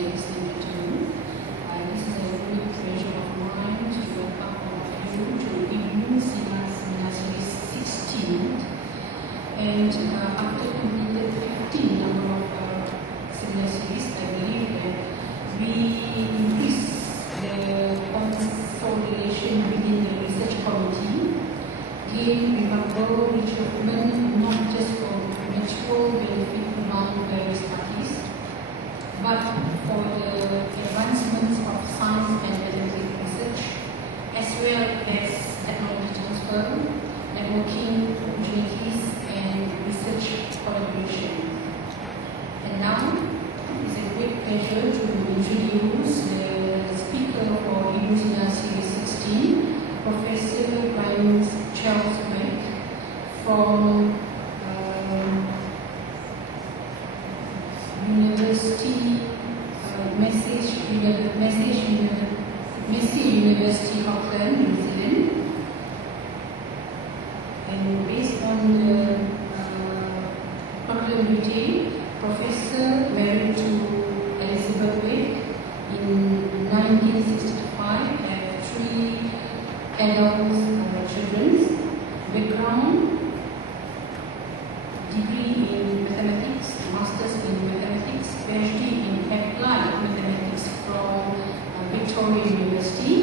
ladies and gentlemen. This is a great pleasure of mine to welcome all of you to IIS Seminar Series 16. And after completing 15 number of seminar series, I believe that we increase the consolidation within the research committee, gain remarkable achievement not just for mutual benefit among various parties, but for the advancements of science and scientific research, as well as technology transfer, networking opportunities, and research collaboration. And now, it's a great pleasure to introduce the speaker for IIS Seminar Series 16, Professor Graeme from University University Auckland, New Zealand, and based on the proclamatory, Professor married to Elizabeth Wake in 1965, had 3 adult children. Background: degree in mathematics, masters in mathematics, PhD in applied mathematics from Victoria University,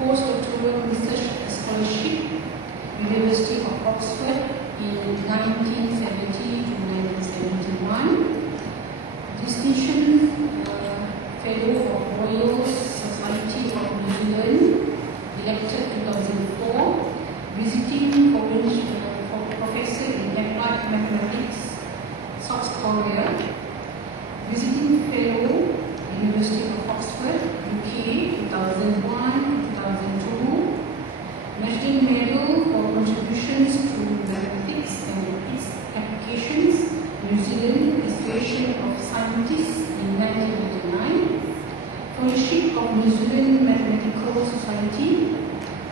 postdoctoral research scholarship, University of Oxford in 1970 to 1971, distinction fellow of Royal Society of New Zealand, elected 2004, visiting professor in applied mathematics, South Korea, visiting fellow, University of Oxford, UK, 2001-2002, National Medal for contributions to mathematics and its applications, New Zealand Association of Scientists in 1999, Fellowship of New Zealand Mathematical Society,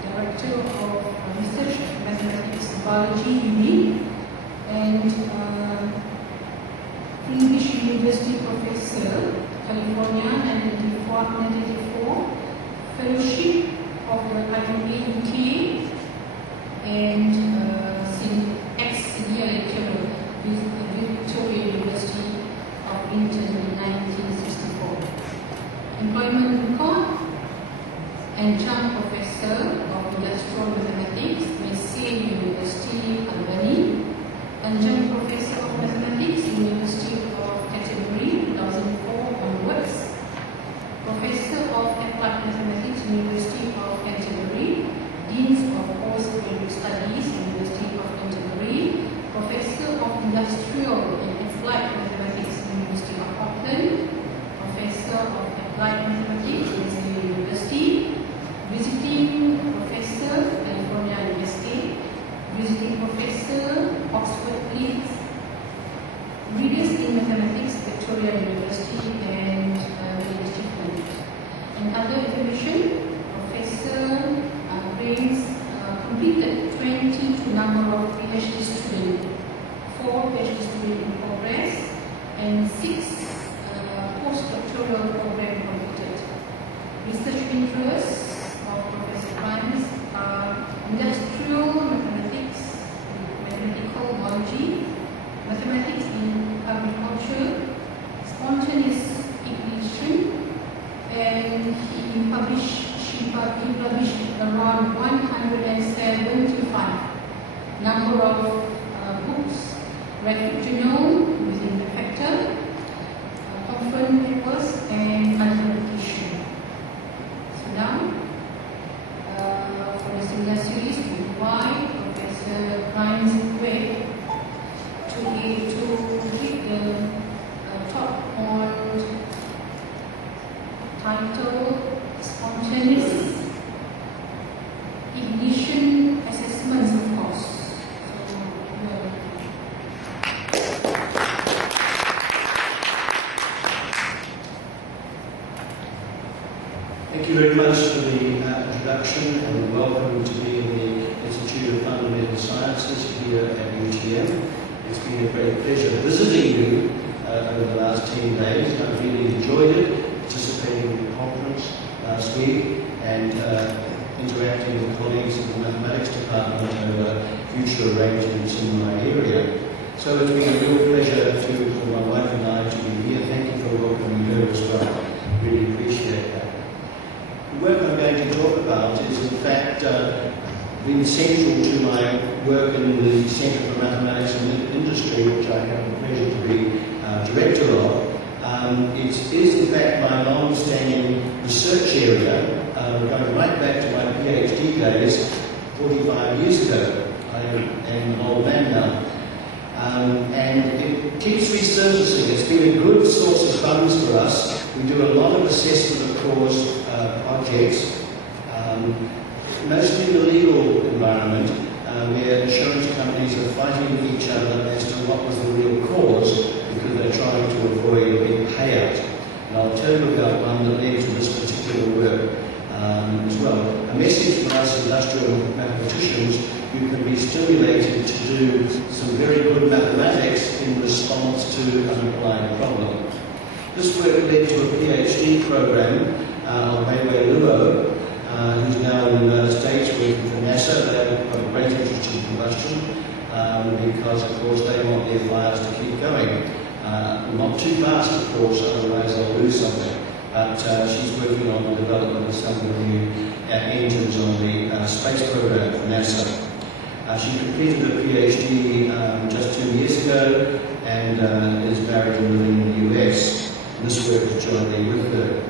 Director of Research Mathematics Biology Unit, and English University Professor, California, 1994, Fellowship of the IIS UK, and ex-senior lecturer with the Victoria University of Winton in 1964. Employment record: adjunct professor of industrial mathematics, Massey University, Albany, adjunct professor of mathematics, University of Canterbury, 2004 onwards, professor of applied mathematics, University of Canterbury, deans of postgraduate studies, University of Canterbury, professor of industrial and applied mathematics, University of Auckland, professor of applied mathematics, University, visiting professor, California University, visiting professor, Oxford Leeds, readers in mathematics, Victoria University, and achievement. And other information: Professor Graeme completed 22 number of PhD students, 4 PhD students in progress, and 6 postdoctoral programs completed. Research interests of Professor Graeme are industrial mathematics, mathematical biology, mathematics in agriculture, spontaneous ignition, and he published around 175 number of books, read journal within the factor, conference papers, and publication. So now, for the seminar series, we invite Professor Graeme to give the talk on title Spontaneous Ignition Assessments, of course. Thank you very much for the introduction, and welcome to be in the Institute of Fundamental Sciences here at UTM. It's been a great pleasure visiting you over the last 10 days. I've really enjoyed it. conference last week and interacting with colleagues in the mathematics department over future arrangements in my area. So it's been a real pleasure for my wife and I to be here. Thank you for welcoming her as well. Really appreciate that. The work I'm going to talk about is in fact been central to my work in the Centre for Mathematics and Industry, which I have the pleasure to be director of. It is in fact my long-standing research area, going right back to my PhD days 45 years ago. I am an old man now. And it keeps resurfacing. It's been a good source of funds for us. We do a lot of assessment of cause projects, mostly in the legal environment, where insurance companies are fighting with each other as to what was the real cause, because they're trying to avoid a big payout. And I'll tell you about one that led to this particular work as well. A message for us industrial mathematicians: you can be stimulated to do some very good mathematics in response to an underlying problem. This work led to a PhD program of Weiwei Luo, who's now in the United States working for NASA. They've got a great interest in combustion because, of course, they want their fires to keep going. Not too fast, of course, otherwise they'll lose something. But she's working on the development of some of the new engines on the space program for NASA. She completed her PhD just 2 years ago and is married and living in the US. And this work is jointly with her.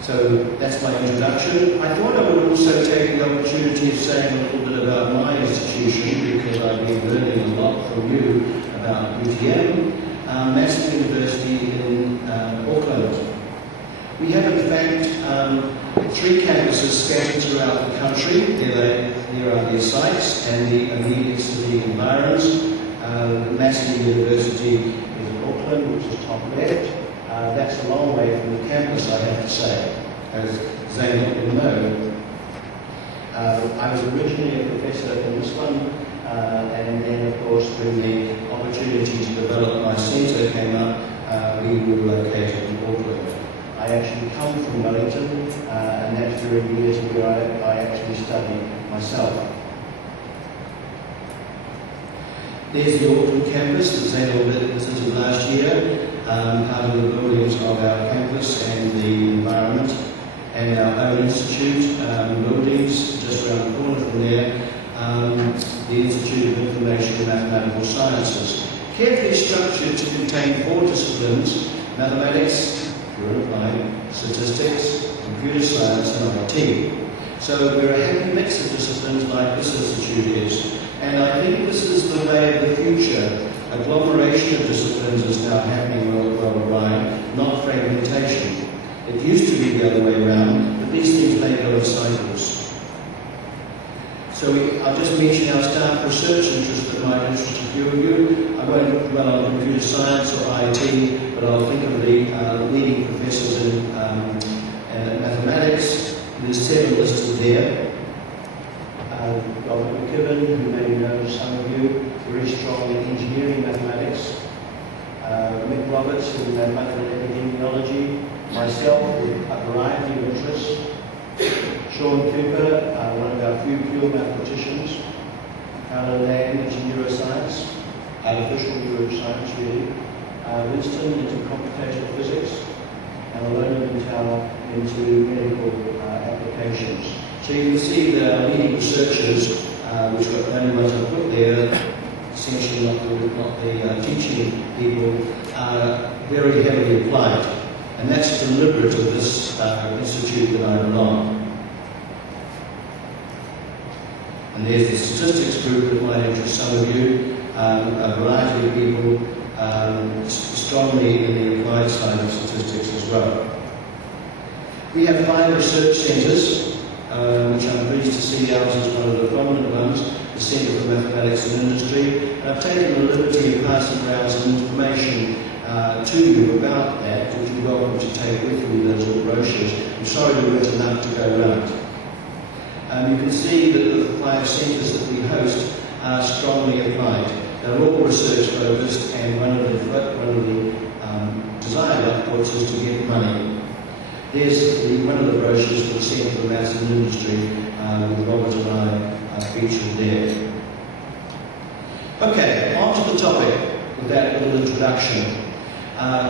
So that's my introduction. I thought I would also take the opportunity of saying a little bit about my institution, because I've been learning a lot from you about UTM, Massey University in Auckland. We have in fact 3 campuses scattered throughout the country. There are their sites and the immediate city environs. Massey University is in Auckland, which is top left. That's a long way from the campus, I have to say, as Zainab will know. I was originally a professor in this one, and then, of course, when the opportunity to develop my centre came up, we were located in Auckland. I actually come from Wellington, and that's during years where I actually studied myself. There's the Auckland campus that Zainab visited last year, part of the buildings of our campus and the environment, and our own institute buildings just around the corner from there, the Institute of Information and Mathematical Sciences, carefully structured to contain 4 disciplines: mathematics, pure applied, statistics, computer science, and IT. So we're a happy mix of disciplines like this institute is. And I think this is the way of the future. Agglomeration of disciplines is now happening worldwide, not fragmentation. It used to be the other way around, but these things may go in cycles. So I'll just mention our staff research interest that might interest a few of you. I won't dwell on computer science or IT, but I'll think of the leading professors in mathematics. There's 7 listed there. Robert McKibben, who may know some of you, very strong in engineering mathematics. Mick Roberts in mathematical epidemiology. Myself with a variety of interests. Sean Cooper, one of our few pure mathematicians. Carla Land into neuroscience, artificial neuroscience really. Winston into computational physics. And Alona Mintal into medical applications. So you can see the leading researchers, which are the only ones I put there, essentially not the teaching people, are very heavily applied. And that's deliberate of this institute that I belong. And there's the statistics group that might interest some of you, a variety of people strongly in the applied side of statistics as well. We have 5 research centres, which I'm pleased to see ours is one of the prominent ones, the Centre for Mathematics and Industry. And I've taken the liberty of passing around some information to you about that, which you're welcome to take with you, those little brochures. I'm sorry there weren't enough to go around. You can see that the 5 centres that we host are strongly applied. They're all research focused, and one of the desired outputs is to get money. one of the brochures for the Centre for Maths and Industry, with Robert and I featured there. Okay, on to the topic with that little introduction.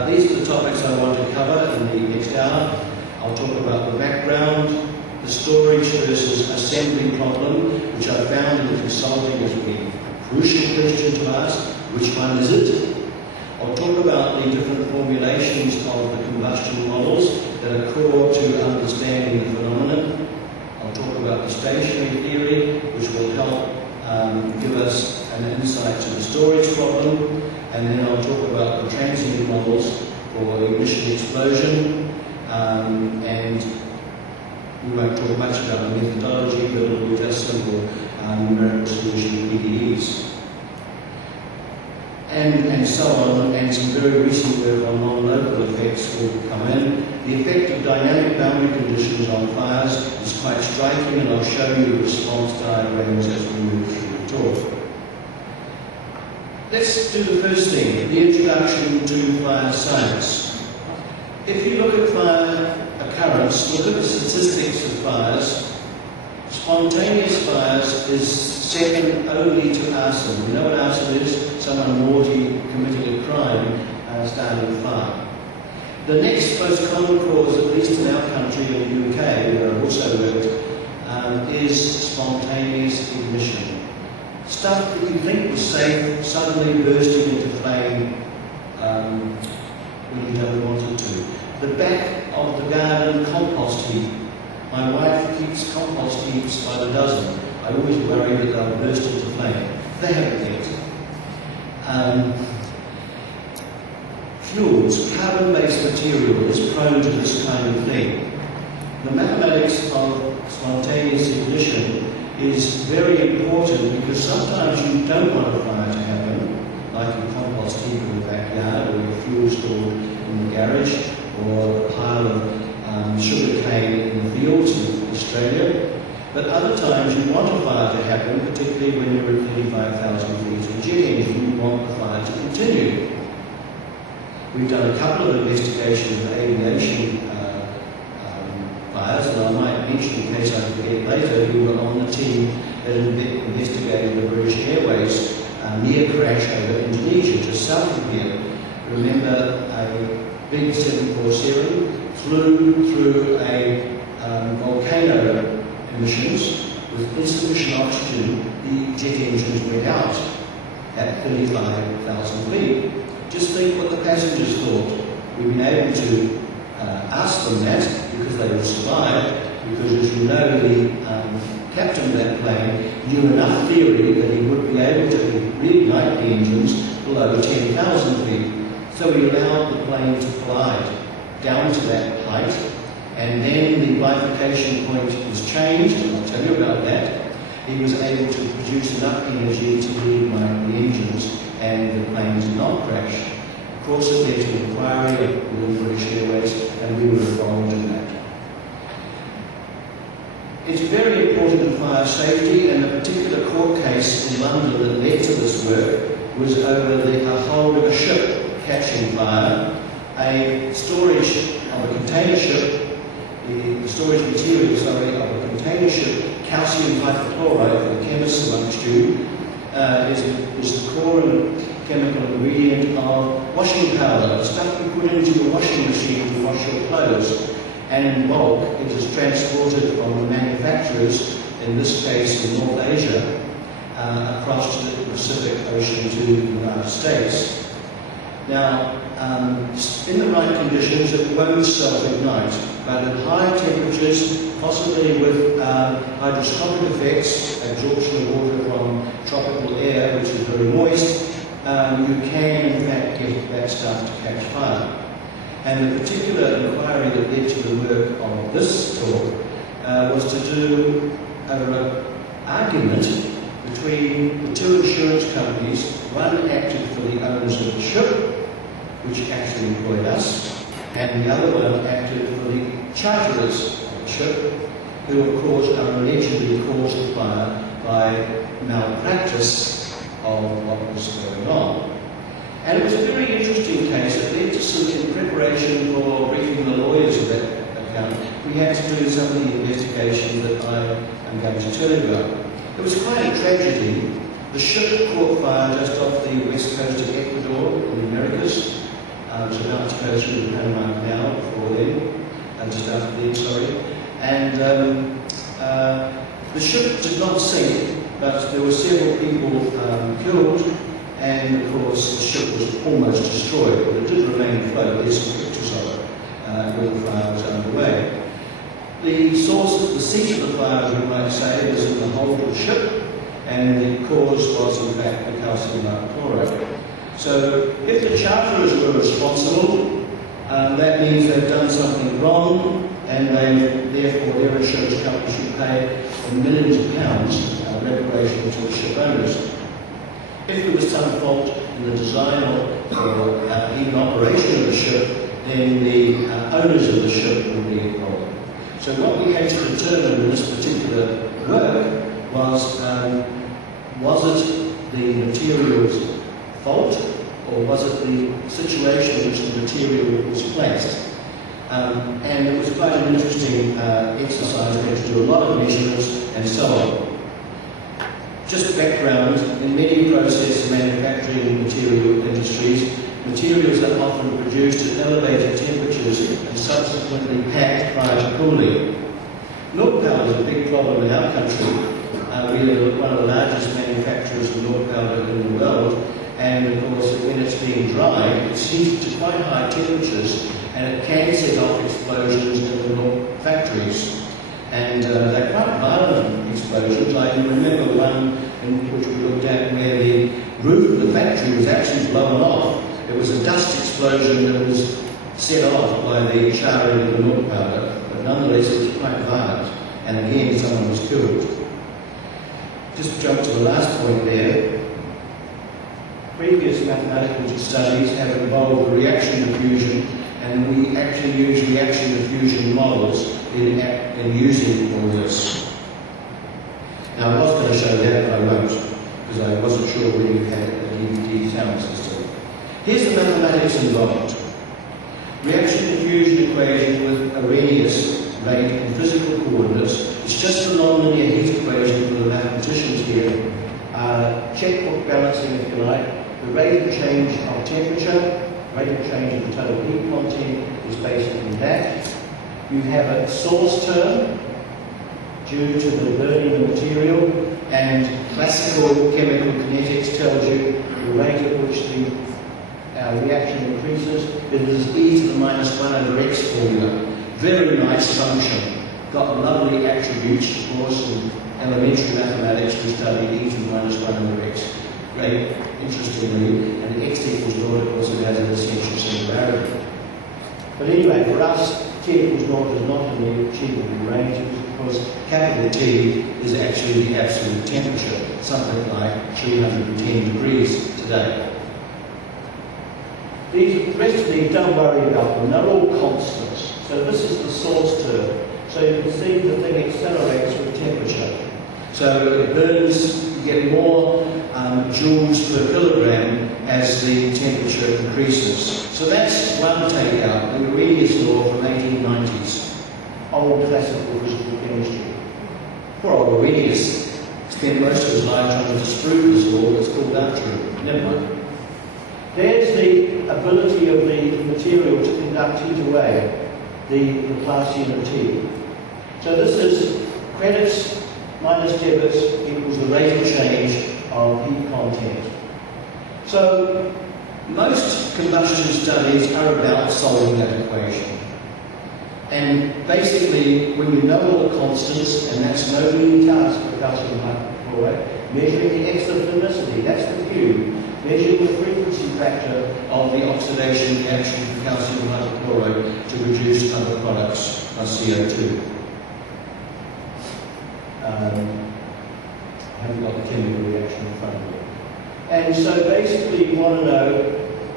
These are the topics I want to cover in the next hour. I'll talk about the background, the storage versus assembly problem, which I found in the consulting as being a crucial question to ask. Which one is it? I'll talk about the different formulations of the combustion models that are core to understanding the phenomenon. I'll talk about the stationary theory, which will help give us an insight to the storage problem, and then I'll talk about the transient models for ignition explosion, and we won't talk much about the methodology, but it will be just simple numerical solution PDEs. And so on, and some very recent work on non-local effects will come in. The effect of dynamic boundary conditions on fires is quite striking, and I'll show you the response diagrams as we move through the talk. Let's do the first thing, the introduction to fire science. If you look at fire occurrence, look at the statistics of fires. Spontaneous fires is second only to arson. You know what arson is? Someone naughty committing a crime starting a fire. The next most common cause, at least in our country, in the UK, where I've also worked, is spontaneous ignition. Stuff that you think was safe, suddenly bursting into flame when you don't want it to. The back of the garden compost heap. My wife keeps compost heaps by the dozen. I always worry that they'll burst into flame. They haven't yet. Fuels, carbon-based material is prone to this kind of thing. The mathematics of spontaneous ignition is very important because sometimes you don't want a fire to happen, like a compost heap in the backyard, or your fuel stored in the garage, or a pile of sugar cane in the fields in Australia. But other times you want a fire to happen, particularly when you're at 35,000 feet in jet engine, you want the fire to continue. We've done a couple of investigations of aviation fires, and I might mention, in case I forget later, we were on the team that investigated the British Airways near crash over Indonesia, just south of here. Remember, a big 747 flew through a volcano emissions with insufficient oxygen. The jet engines went out at 35,000 feet. Just think what the passengers thought. We've been able to ask them that because they would survive, because as you know, the captain of that plane knew enough theory that he would be able to reignite the engines below 10,000 feet. So he allowed the plane to glide down to that height, and then the bifurcation point was changed, and I'll tell you about that. He was able to produce enough energy to reignite the engines, and the plane did not crash. Of course, it led to inquiry within British Airways, and we were involved in that. It's very important in fire safety, and a particular court case in London that led to this work was over the hold of a ship catching fire. A storage of a container ship, the storage material, sorry, of a container ship, calcium hypochlorite, for the chemists amongst you, is the core and chemical ingredient of washing powder, the stuff you put into your washing machine to wash your clothes. And in bulk, it is transported from the manufacturers, in this case in North Asia, across to the Pacific Ocean to the United States. Now, in the right conditions, it won't self-ignite, but at higher temperatures, possibly with hydroscopic effects, absorption of water from tropical air, which is very moist, you can in fact get that stuff to catch fire. And the particular inquiry that led to the work of this talk was to do over an argument between the two insurance companies. One acted for the owners of the ship, which actually employed us, and the other one acted for the charterers of the ship, who of course are allegedly caused the fire by malpractice of what was going on. And it was a very interesting case. It led to some, in preparation for briefing the lawyers of that to some of the investigation that I am going to tell you about. It was quite a tragedy. The ship caught fire just off the west coast of Ecuador in the Americas. It was about to go through the Panama Canal before then, just after then, sorry. And the ship did not sink, but there were several people killed, and of course the ship was almost destroyed, but it did remain afloat. There's some pictures of it when the fire was underway. The source of the seat of the fire, as we might say, was in the hold of the ship, and the cause was in fact the calcium hypochlorite. So if the charterers were responsible, that means they've done something wrong, and therefore their insurance company should pay millions of pounds reparation to the ship owners. If there was some fault in the design or even operation of the ship, then the owners of the ship would be involved. So what we had to determine in this particular work was it the material's fault, or was it the situation in which the material was placed? And it was quite an interesting exercise. We had to do a lot of measurements and so on. Just background, in many process manufacturing material industries, materials are often produced at elevated temperatures and subsequently packed prior to cooling. Milk powder is a big problem in our country. We are one of the largest manufacturers of milk powder in the world, and of course when it's being dried, it's heated to quite high temperatures, and it can set off explosions in the milk factories. And they're quite violent explosions. I can remember one in which we looked at where the roof of the factory was actually blown off. It was a dust explosion that was set off by the charring of the milk powder, but nonetheless it was quite violent, and again someone was killed. Just jump to the last point there. Previous mathematical studies have involved reaction diffusion, and we actually use reaction diffusion models in using all this. Now I was going to show that, but I won't, because I wasn't sure whether you had a DVD sound system. Here's the mathematics involved. Reaction diffusion equation with Arrhenius rate in physical coordinates. It's just a nonlinear heat equation for the mathematicians here. Checkbook balancing, if you like. The rate of change of temperature, rate of change of the total heat content is basically that. You have a source term due to the burning of the material, and classical chemical kinetics tells you the rate at which the reaction increases. It is e to the minus 1 over x formula. Very nice function. Got lovely attributes, of course, in elementary mathematics. We studied e to the minus 1 over x. Great, interestingly, and the x equals naught, of course, it has an essential singularity. But anyway, for us, t equals naught is not in the achievable range, because capital T is actually the absolute temperature, something like 310 degrees today. The rest of these, don't worry about them, they're all constants. So this is the source term. So you can see the thing accelerates with temperature. So it burns, you get more joules per kilogram as the temperature increases. So that's one takeout, the Arrhenius law from 1890s. Old classical physical chemistry. Poor old Arrhenius spent most of his life trying to disprove this law that's called untrue. Never mind. There's the ability of the material to conduct heat away, the Laplacian of T. So this is credits minus debits equals the rate of change of heat content. So most combustion studies are about solving that equation. And basically, when you know all the constants, and that's no mean task for calcium hypochlorite, measuring the exothermicity, that's the cue. Measuring the frequency factor of the oxidation reaction of calcium hypochlorite to produce other products plus CO2. I haven't got the chemical reaction in front of me. And so basically you want to know,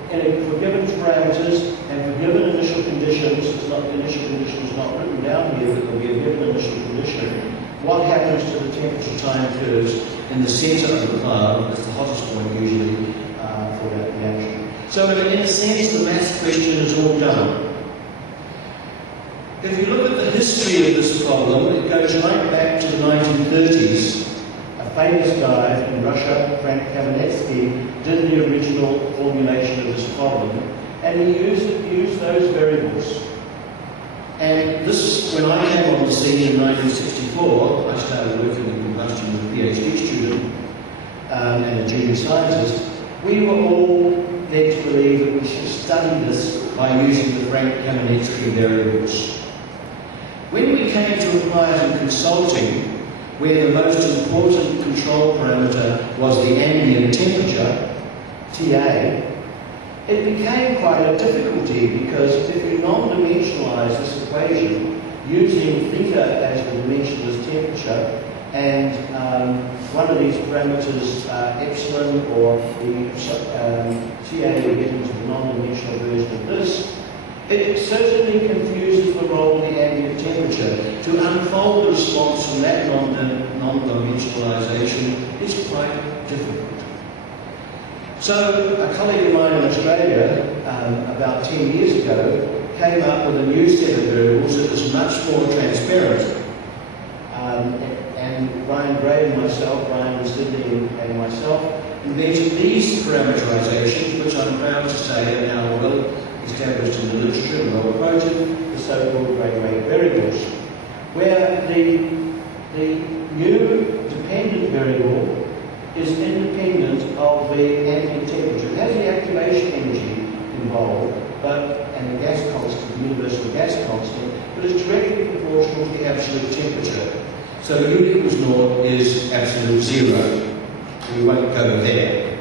for given parameters and for given initial conditions, it's not the initial condition is not written down here, but there'll be a given initial condition, what happens to the temperature time curves in the centre of the cloud, that's the hottest point usually for that reaction. So in a sense, the maths question is all done. If you look at the history of this problem, it goes right back to the 1930s. A famous guy in Russia, Frank Kamenetsky, did the original formulation of this problem, and he used those variables. And this, when I came on the scene in 1964, I started working in combustion with a PhD student and a junior scientist. We were all led to believe that we should study this by using the Frank Kamenetsky variables. When we came to apply it in consulting, where the most important control parameter was the ambient temperature, TA, it became quite a difficulty because if you non-dimensionalize this equation using theta as the dimensionless temperature and one of these parameters, epsilon or the TA, we get into the non-dimensional version of this, it certainly confuses the role of the ambient temperature. To unfold the response from that non-dimensionalization is quite difficult. So a colleague of mine in Australia, about 10 years ago, came up with a new set of variables that was much more transparent. And Graeme and myself, Brian was Sydney and myself, invented these parameterizations, which I'm proud to say are now well established in the literature and well quoted, the so-called Graeme variables, where the new dependent variable is independent of the ambient temperature. It has the activation energy involved, and the gas constant, the universal gas constant, but it's directly proportional to the absolute temperature. So U equals 0 is absolute 0. We won't go there.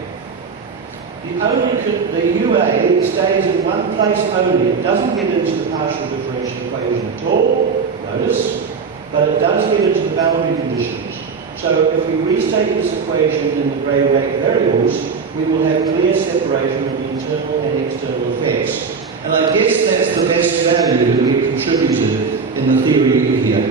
The UA stays in one place only. It doesn't get into the partial differential equation at all, notice, but it does get into the boundary conditions. So if we restate this equation in the Graeme variables, we will have clear separation of the internal and external effects. And I guess that's the best value that we contributed in the theory here.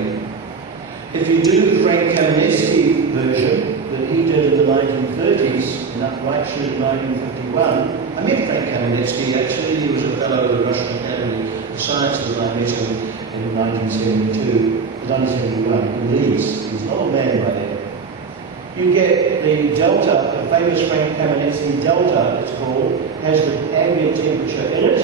If you do the Frank Kamenetsky version that he did in the 1930s, and that's right through to 1951, I met Frank Kamenetsky actually. He was a fellow of the Russian Academy of Sciences, and I met him in 1972. 1971 in Leeds. He was not a man by then. You get the delta, the famous Frank Kamenetsky delta, it's called, has the ambient temperature in it.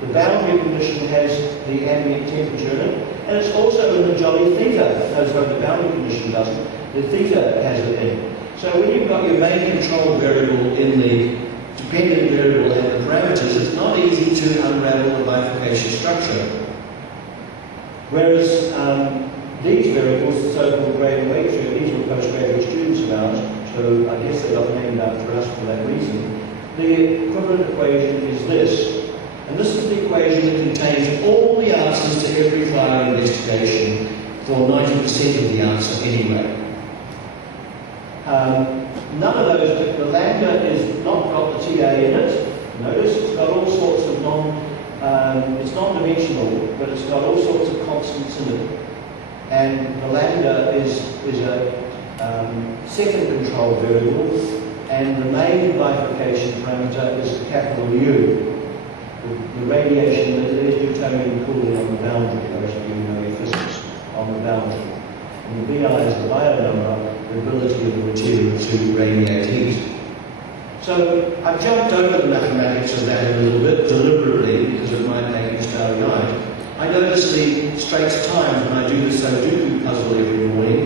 The boundary condition has the ambient temperature in it, and it's also in the jolly theta. Notice what the boundary condition doesn't. The theta has it in. So when you've got your main control variable in the dependent variable and the parameters, it's not easy to unravel the bifurcation structure. Whereas these variables, the so-called Graeme tree, these were postgraduate students of ours, so I guess they got named after us for that reason. The equivalent equation is this. And this is the equation that contains all the answers to every fire investigation, for 90% of the answer anyway. None of those, the lambda is not got the TA in it. Notice it's got all sorts of it's non-dimensional, but it's got all sorts of constants in it. And the lambda is a second control variable, and the main bifurcation parameter is the capital U. The radiation, there's Newtonian cooling on the boundary, those of you who know your physics, on the boundary. And the BI is the bio number, the ability of the material to radiate heat. So I've jumped over the mathematics of that a little bit, deliberately, because it might make you starry-eyed. I notice the Straits Times, when I do the Sudoku puzzle every morning,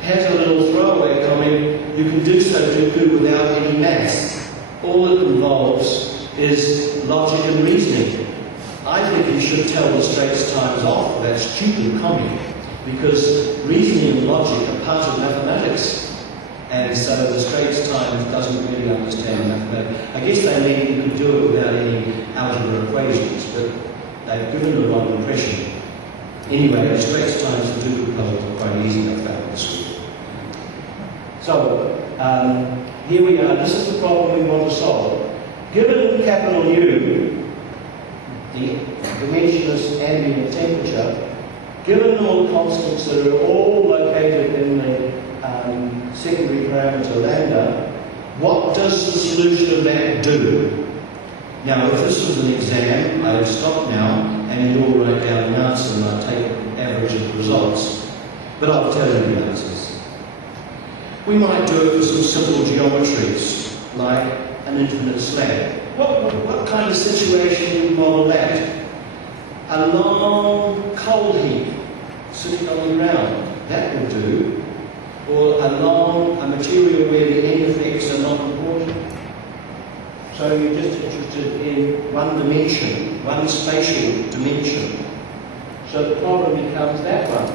has a little throwaway comment, you can do Sudoku without any maths. All it involves is logic and reasoning. I think you should tell the Straits Times off for that stupid comment, because reasoning and logic are part of mathematics. And so the Straits Times doesn't really understand mathematics. I guess they mean you could do it without any algebra equations, but they've given the wrong impression. Anyway, the Straits Times Sudoku puzzles are quite easy, I found this week. So, here we are. This is the problem we want to solve. Given capital U, the dimensionless ambient temperature, given all the constants that are all located in the secondary parameter lambda, what does the solution of that do? Now, if this was an exam, I would stop now and you'd all write down an answer and I'd but I'll tell you the answers. We might do it for some simple geometries, like an infinite slab. What kind of situation do you model that? A long coal heap sitting on the ground, that will do. Or a material where the end effects are not important. So you're just interested in one dimension, one spatial dimension. So the problem becomes that one.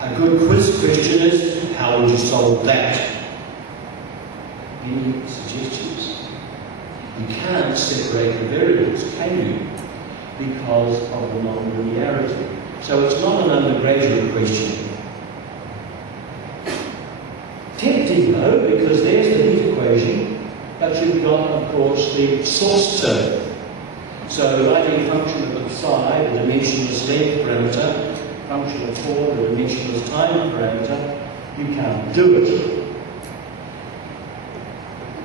A good quiz question is, how would you solve that? Any suggestions? You can't separate the variables, can you? Because of the non-linearity. So it's not an undergraduate question. Tempting though, because there's the heat equation, but you've got, of course, the source term. So writing a function of the psi, the dimensionless length parameter, function of 4, the dimensionless time parameter, you can't do it.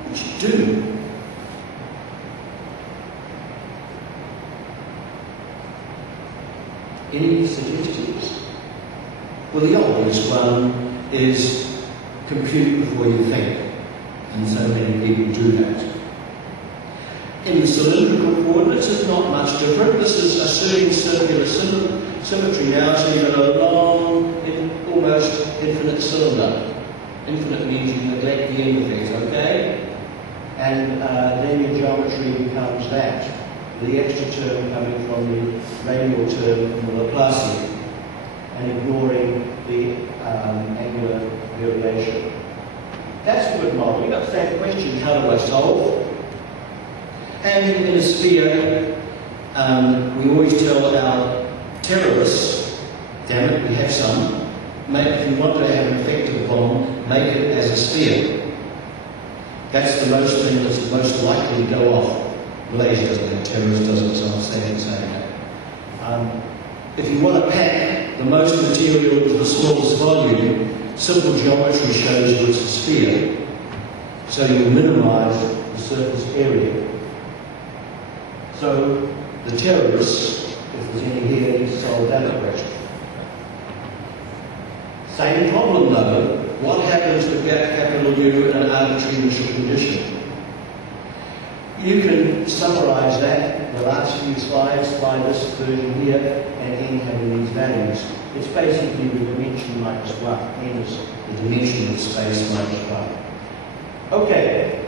But you do. Any suggestions? Well, the obvious one is compute before you think, and so many people do that. In the cylindrical coordinates, it's not much different. This is assuming circular symmetry now, so you've got a long, almost infinite cylinder. Infinite means you neglect the end effects, okay? And then your geometry becomes that. The extra term coming from the radial term from the Laplacian, and ignoring the angular variation. That's a good model. You've got the same question, how do I solve? And in a sphere, we always tell our terrorists, damn it, we have some, if you want to have an effective bomb, make it as a sphere. That's the most thing that's most likely to go off. Malaysia doesn't have terrorists, doesn't, so I'll stay in saying that. If you want to pack the most material into the smallest volume, simple geometry shows you it's a sphere. So you minimise the surface area. So the terrorists, if there's any here, need to solve that equation. Same problem though. What happens with capital U in an arbitrary initial condition? You can summarise that, the last few slides, by this version here, and n having these values. It's basically the dimension minus 1. N is the dimension of space minus 1. Okay,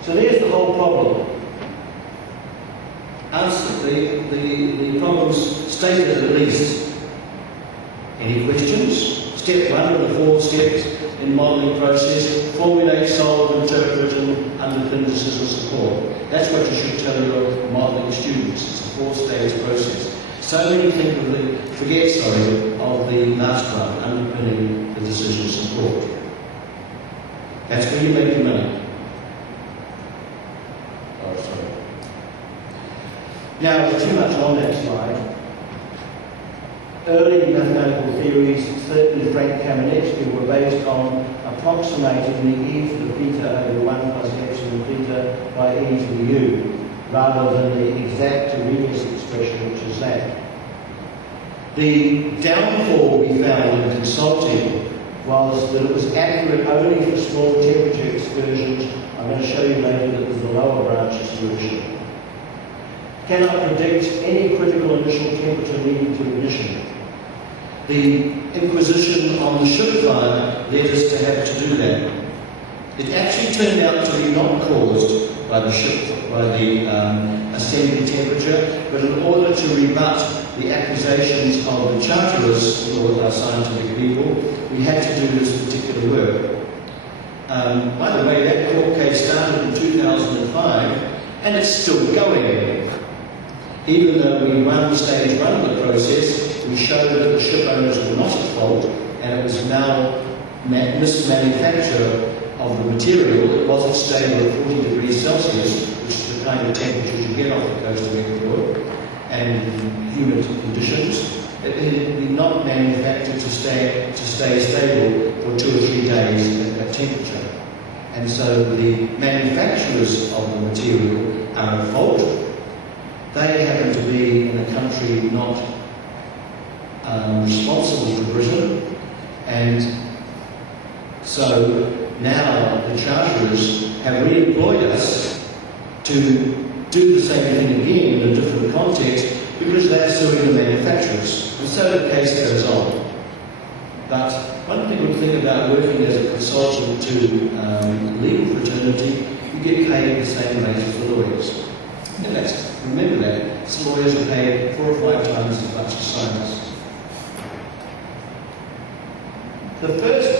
so there's the whole problem. Answer the problem's stated at least. Any questions? Step 1 of the 4 steps in modelling process: formulate, solve, interpret, and underpin decision support. That's what you should tell your modelling students. It's a 4-stage process. So many forget of the last one, underpinning the decision support. That's where you make your money. Oh, sorry. Now, there's too much on that slide. Early mathematical theories, certainly Frank Kamenetsky, were based on approximating the e to the theta over 1 plus epsilon theta by e to the u, rather than the exact Arrhenius expression, which is that. The downfall we found in consulting was that it was accurate only for small temperature excursions. I'm going to show you later that there's a lower branch solution. Cannot predict any critical initial temperature leading to ignition. The inquisition on the ship fire led us to have to do that. It actually turned out to be not caused by the ship, by the ascending temperature, but in order to rebut the accusations of the charterists, or our scientific people, we had to do this particular work. By the way, that court case started in 2005, and it's still going. Even though we won stage 1 of the process, we showed that the ship owners were not at fault, and it was now mismanufacture of the material. It wasn't stable at 40 degrees Celsius, which is the kind of temperature you get off the coast of Ecuador, and humid conditions. It had been not manufactured to stay stable for 2 or 3 days at temperature. And so the manufacturers of the material are at fault. They happen to be in a country not responsible to Britain, and so now the charterers have re-employed us to do the same thing again in a different context because they're suing the manufacturers. And so the case goes on. But one thing to think about working as a consultant to legal fraternity, you get paid the same rate as the lawyers. And remember that. So lawyers are paid 4 or 5 times as much as scientists. The first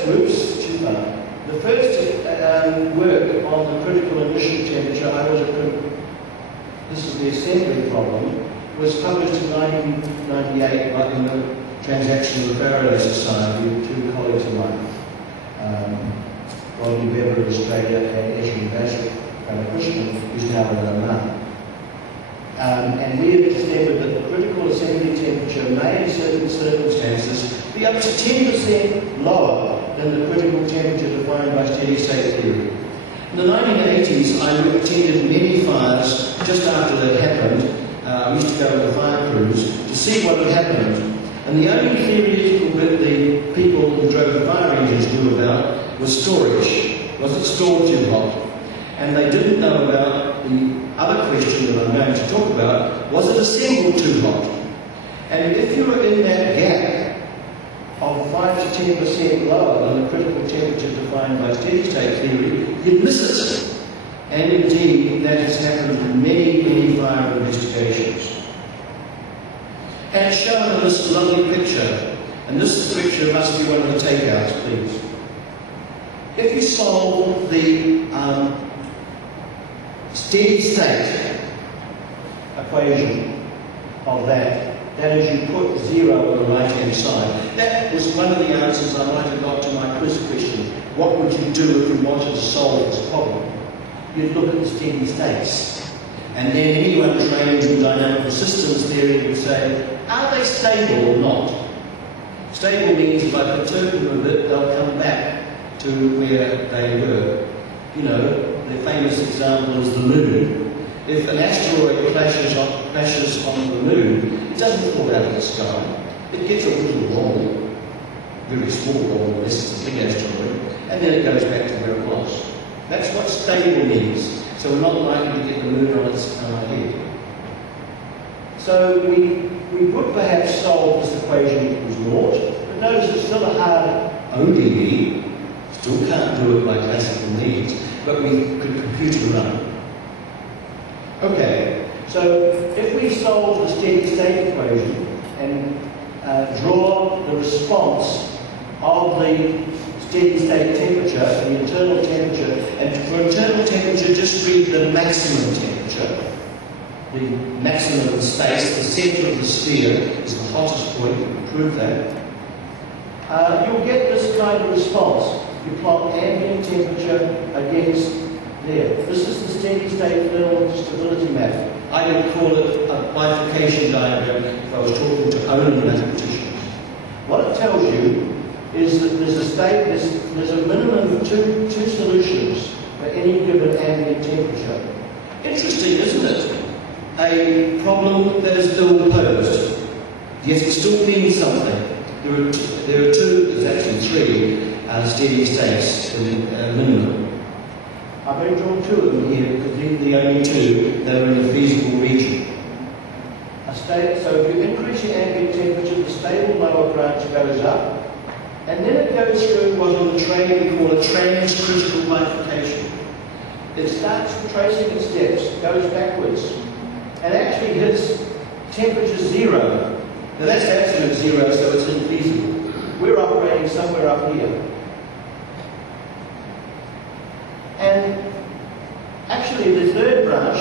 work on the critical initial temperature, this is the assembly problem, was published in 1998 in the Transaction of the Faraday Society with 2 colleagues of mine, Rodney Webber of Australia and Ashley Bashir from Christian, who's now in Oman. And we have discovered that the critical assembly temperature may in certain circumstances be up to 10% lower than the critical temperature defined by steady state theory. In the 1980s, I attended many fires just after that happened. I used to go with the fire crews to see what had happened. And the only theoretical bit the people who drove the fire engines knew about was storage. Was it stored too hot? And they didn't know about the other question that I'm going to talk about, was it assembled too hot? And if you were in that gap of 5 to 10% lower than the critical temperature defined by steady state theory, you'd miss it. And indeed, that has happened in many, many fire investigations. And shown in this lovely picture, and this picture must be one of the takeouts, please. If you solve the steady state equation of that is you put 0 on the right-hand side. That was one of the answers I might have got to my quiz question. What would you do if you wanted to solve this problem? You'd look at the steady states. And then anyone trained in dynamical systems theory would say, are they stable or not? Stable means if I perturb them a bit, they'll come back to where they were. You know, the famous example is the moon. If an asteroid crashes on the moon, it doesn't fall out of the sky. It gets a little roll, very small roll, unless it's a big asteroid, and then it goes back to where it was. That's what stable means. So we're not likely to get the moon on its head. So we would perhaps solve this equation if it was naught, but notice it's still a hard ODE. Still can't do it by classical means, but we could compute it around. Okay, so if we solve the steady state equation and draw the response of the steady state temperature, the internal temperature, and for internal temperature just read the maximum temperature, the maximum of space, the centre of the sphere is the hottest point, you can prove that. You'll get this kind of response. You plot ambient temperature against there. This is the steady state thermal stability map. I would call it a bifurcation diagram if I was talking to only mathematicians. What it tells you is that there's a minimum of two solutions for any given ambient temperature. Interesting, isn't it? A problem that is ill posed, yet it still means something. There are two, there's actually 3 steady states minimum. I've only drawn 2 of them here because these are the only 2 that are in the feasible region. So if you increase your ambient temperature, the stable lower branch goes up, and then it goes through what on the train we call a transcritical bifurcation. It starts tracing its steps, goes backwards, and actually hits temperature 0. Now that's absolute 0, so it's infeasible. We're operating somewhere up here. And actually the third branch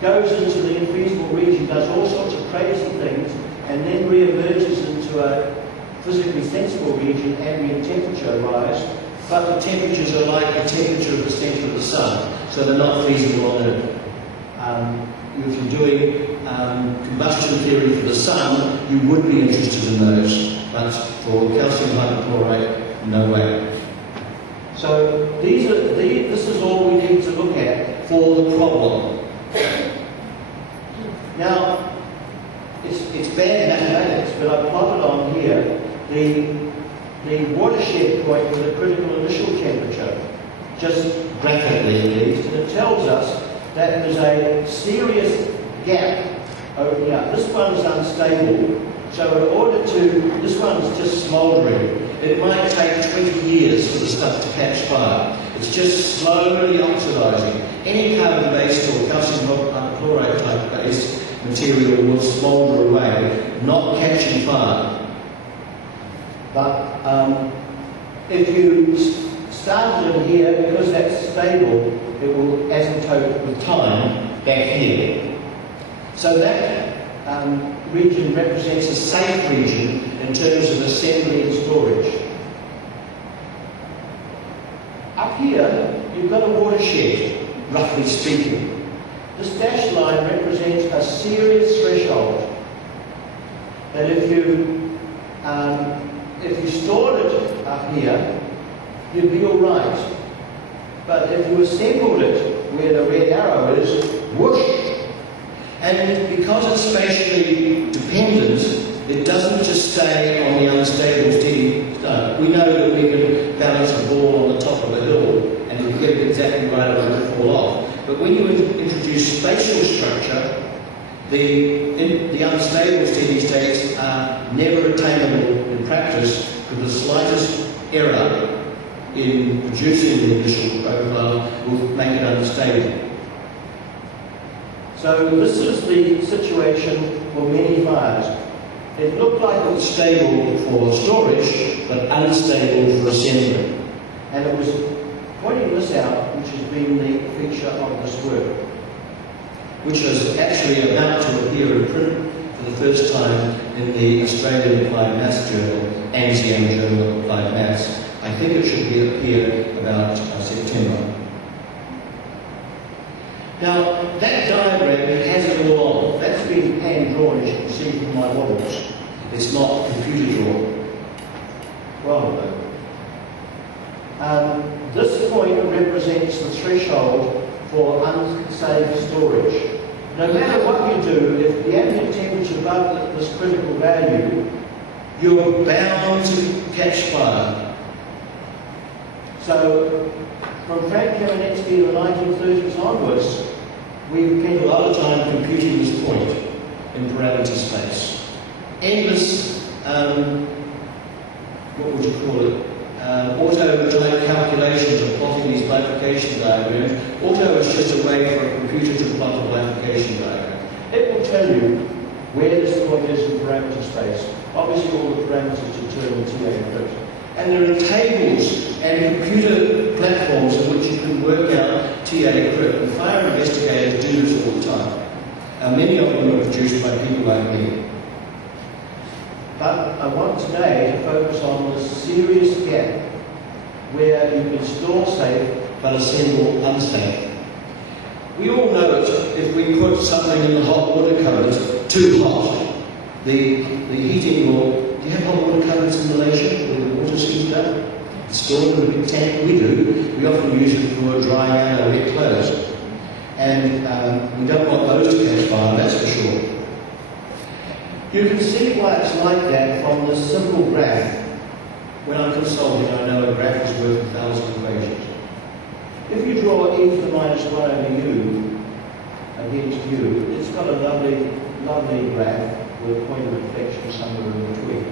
goes into the infeasible region, does all sorts of crazy things, and then re-emerges into a physically sensible region, ambient temperature rise, but the temperatures are like the temperature of the centre of the sun, so they're not feasible on Earth. If you're doing combustion theory for the sun, you would be interested in those, but for calcium hydrochloride, no way. So this is all we need to look at for the problem. Now, it's bad mathematics, but I've plotted on here the watershed point with a critical initial temperature, just graphically at least, and it tells us that there's a serious gap opening up. This one's unstable, so in order to, this one's just smouldering. It might take 20 years for the stuff to catch fire. It's just slowly oxidizing. Any carbon-based or calcium chloride type based material will smoulder away, not catching fire. But if you started in here, because that's stable, it will asymptote with time back here. So that region represents a safe region in terms of assembly and storage. Up here, you've got a watershed, roughly speaking. This dashed line represents a serious threshold that if you stored it up here, you'd be all right. But if you assembled it where the red arrow is, whoosh! And because it's spatially dependent, it doesn't just stay on the unstable steady stone. We know that we can balance a ball on the top of a hill and you can get it exactly right and it won't fall off. But when you introduce spatial structure, the unstable steady states are never attainable in practice because the slightest error in producing the initial profile will make it unstable. So this is the situation for many fires. It looked like it was stable for storage, but unstable for assembly. And it was pointing this out, which has been the feature of this work, which is actually about to appear in print for the first time in the Australian Applied Maths Journal, ANSIAM Journal of Applied Maths. I think it should appear about September. Now, that diagram has it all on. That's been hand-drawn, as you can see from my models. It's not computer-drawn. Well, this point represents the threshold for unsafe storage. No matter what you do, if the ambient temperature is above this critical value, you're bound to catch fire. So, from Frank Kamenetsky in the 1930s onwards, we've spent a lot of time computing this point in parameter space. Endless, what would you call it? Auto-type calculations of plotting these bifurcation diagrams. Auto is just a way for a computer to plot a bifurcation diagram. It will tell you where this point is in parameter space. Obviously, all the parameters determine TA crypt. And there are tables and computer platforms in which you can work out TA crypt. And fire investigators do this all the time. And many of them are produced by people like me. But I want today to focus on the serious gap where you can store safe but assemble unsafe. We all know it if we put something in the hot water cupboard too hot. The heating will... Do you have hot water cupboards in Malaysia where the water's heated up? It's stored in a big tank. We do. We often use it for drying out our wet clothes. And we don't want those to catch fire, that's for sure. You can see why it's like that from this simple graph. When I'm consulting, I know a graph is worth 1,000 equations. If you draw e to the minus 1 over u against u, it's got a lovely graph with a point of inflection somewhere in between.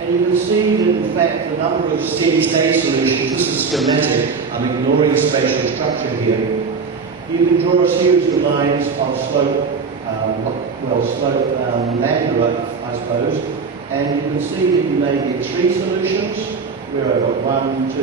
And you can see that, in fact, the number of steady-state solutions, this is schematic, I'm ignoring spatial structure here. You can draw a series of lines of slope, lambda, I suppose, and you can see that you may get 3 solutions, where I've got 1, 2,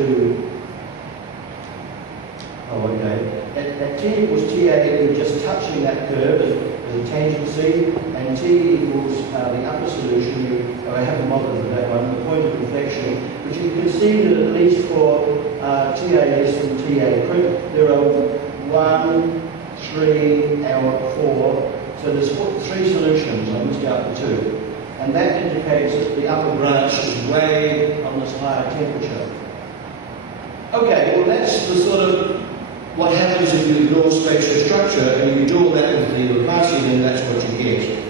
oh, okay. At t equals TA, you're just touching that curve as a tangency, and t equals the upper solution. I have a model for that one, the point of inflection, but you can see that at least for TA less than TA crypt, there are 1, 3, and 4. So there's 3 solutions. I missed out the 2. And that indicates that the upper branch is way on this higher temperature. Okay, well that's the sort of what happens if you ignore spatial structure and you do all that with the Laplacian, then that's what you get.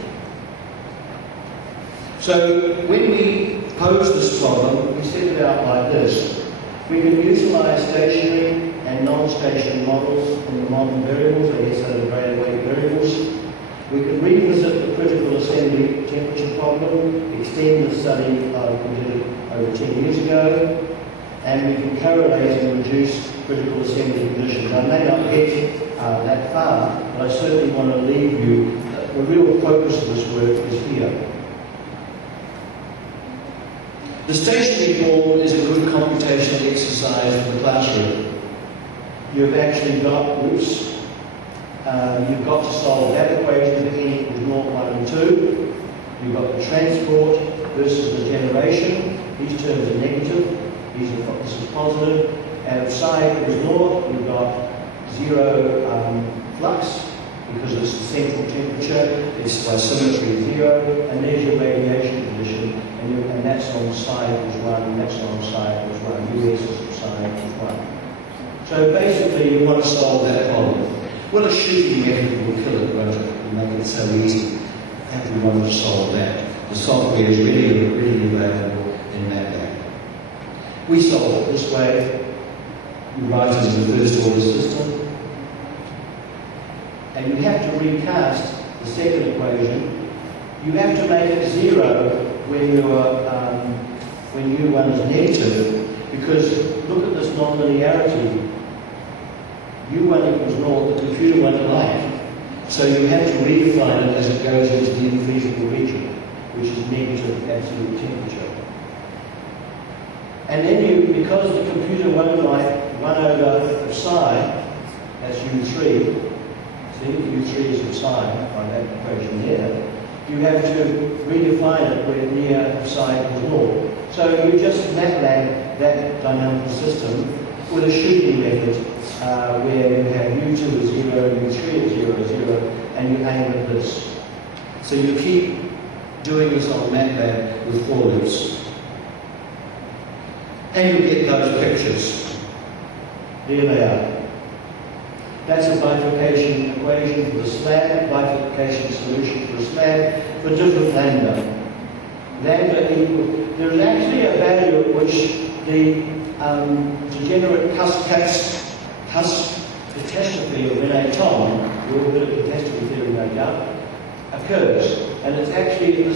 So when we posed this problem, we set it out like this. We can utilise stationary and non-stationary models from the modern variables, I guess are the graded weight variables. We could revisit the critical assembly temperature problem, extend the study like we did over 10 years ago, and we can correlate and reduce critical assembly conditions. I may not get that far, but I certainly want to leave you, the real focus of this work is here. The stationary form is a good computational exercise for the classroom. You've actually got loops. You've got to solve that equation of n equals 0, 1 and 2. You've got the transport versus the generation. These terms are negative. This is positive. And if psi equals 0, you've got 0 flux because it's the central temperature. It's by symmetry 0. And there's your radiation condition. And that's on psi equals 1, and that's on psi equals 1. US is psi equals 1. So basically, you want to solve that problem. Well, a shooting method will kill it, won't it? It'll make it so easy. And we want to solve that. The software is really available in MATLAB. We solve it this way. We write it as a first-order system. And you have to recast the second equation. You have to make it 0 when U1 is negative, because look at this non-linearity. U1 equals 0, the computer won't like. So you have to redefine it as it goes into the infeasible region, which is negative absolute temperature. And then because the computer won't like 1 over psi, that's U3, see, U3 is psi by that equation there, you have to redefine it where near psi equals 0. So you just MATLAB that dynamical system with a shooting method where you have U2 is 0, U3 is 0, 0, and you aim at this. So you keep doing this on MATLAB with for loops. And you get those pictures. There they are. That's a bifurcation equation for the slab, bifurcation solution for a slab for different lambda. Lambda equals, there is actually a value at which the degenerate catastrophe of René Thom, you all heard of catastrophe theory no doubt, occurs. And it's actually in the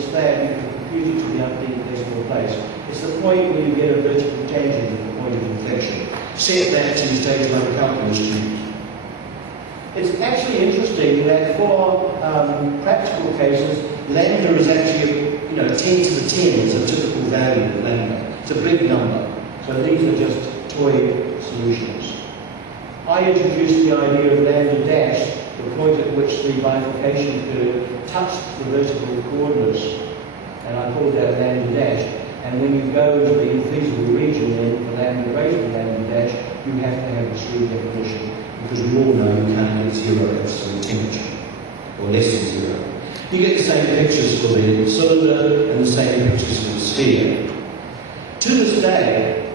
slab you can compute it to the umpteenth decimal place. It's the point where you get a vertical tangent at the point of inflection. Set that to stage 1 calculus student. It's actually interesting that for practical cases, lambda is actually, 10 to the 10 is a typical value of lambda. It's a big number. So these are just toy solutions. I introduced the idea of lambda dash, the point at which the bifurcation curve touched the vertical coordinates, and I called that lambda dash. And when you go to the infeasible region, then for lambda greater than lambda dash, you have to have this redefinition, because we all know you can't get 0 absolute temperature, or less than 0. You get the same pictures for the cylinder and the same pictures for the sphere. To this day,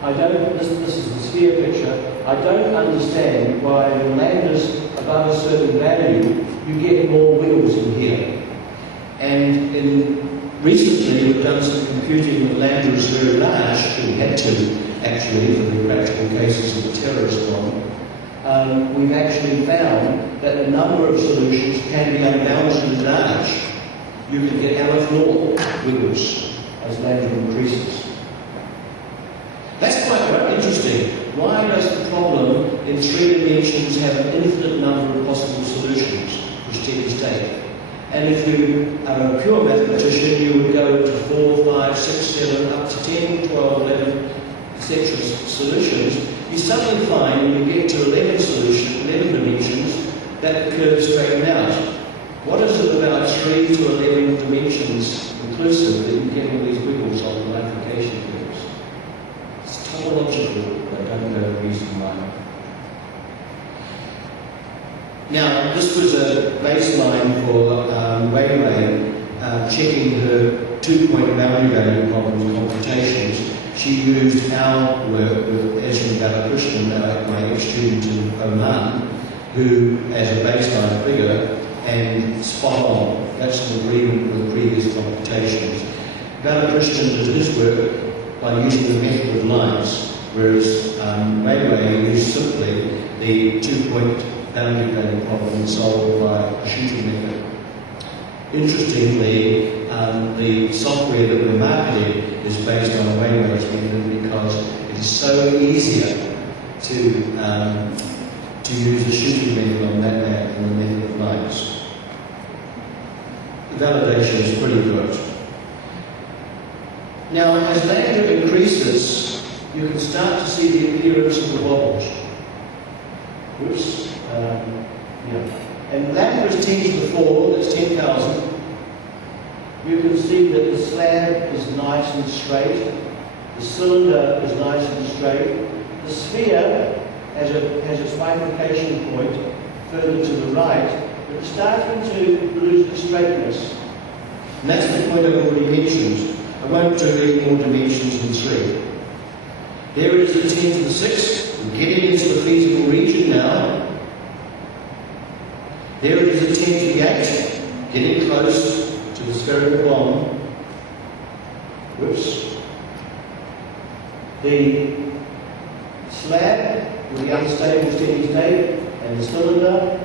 this is the sphere picture, I don't understand why when lambda's above a certain value, you get more wiggles in here. And recently we've done some computing with lambda is very large, we had to actually for the practical cases of the terrorist bomb. We've actually found that a number of solutions can be unboundedly large. You can get Aleph naught wiggles as lambda increases. That's quite interesting. Why does the problem in 3 dimensions have an infinite number of possible solutions for steady state? And if you are a pure mathematician, you would go into 4, 5, 6, 7, up to 10, 12, 11, etc. solutions. You suddenly find when you get to 11 dimensions, that the curve straighten out. What is it about 3 to 11 dimensions inclusive that you get all these wiggles on the bifurcation curves? It's topological, but I don't know the reason why. Now, this was a baseline for Wei checking her 2-point boundary value problem computations. She used our work with Ezra Balakrishnan, my ex-student in Oman, who, as a baseline figure, and spot on. That's an agreement with previous computations. Ballard Christian did his work by using the method of lines, whereas Wayway used simply the two-point boundary planning problem solved by a shooting method. Interestingly, the software that we're marketing is based on Wayway's method because it is so easier to use the shooting method on that map than the method of lines. The validation is pretty good. Now, as lander increases, you can start to see the appearance of the wobbles. Whoops. And lander is 10 to the 4, that's 10,000. You can see that the slab is nice and straight. The cylinder is nice and straight. The sphere has its bifurcation point further to the right, but it's starting to lose its straightness. And that's the point I've already mentioned. I won't do any more dimensions than 3. There is the 10 to the 6. We're getting into the feasible region now. There it is the 10 to the 8, getting close to the spherical bomb. Whoops. The slab with the unstable steady state and the cylinder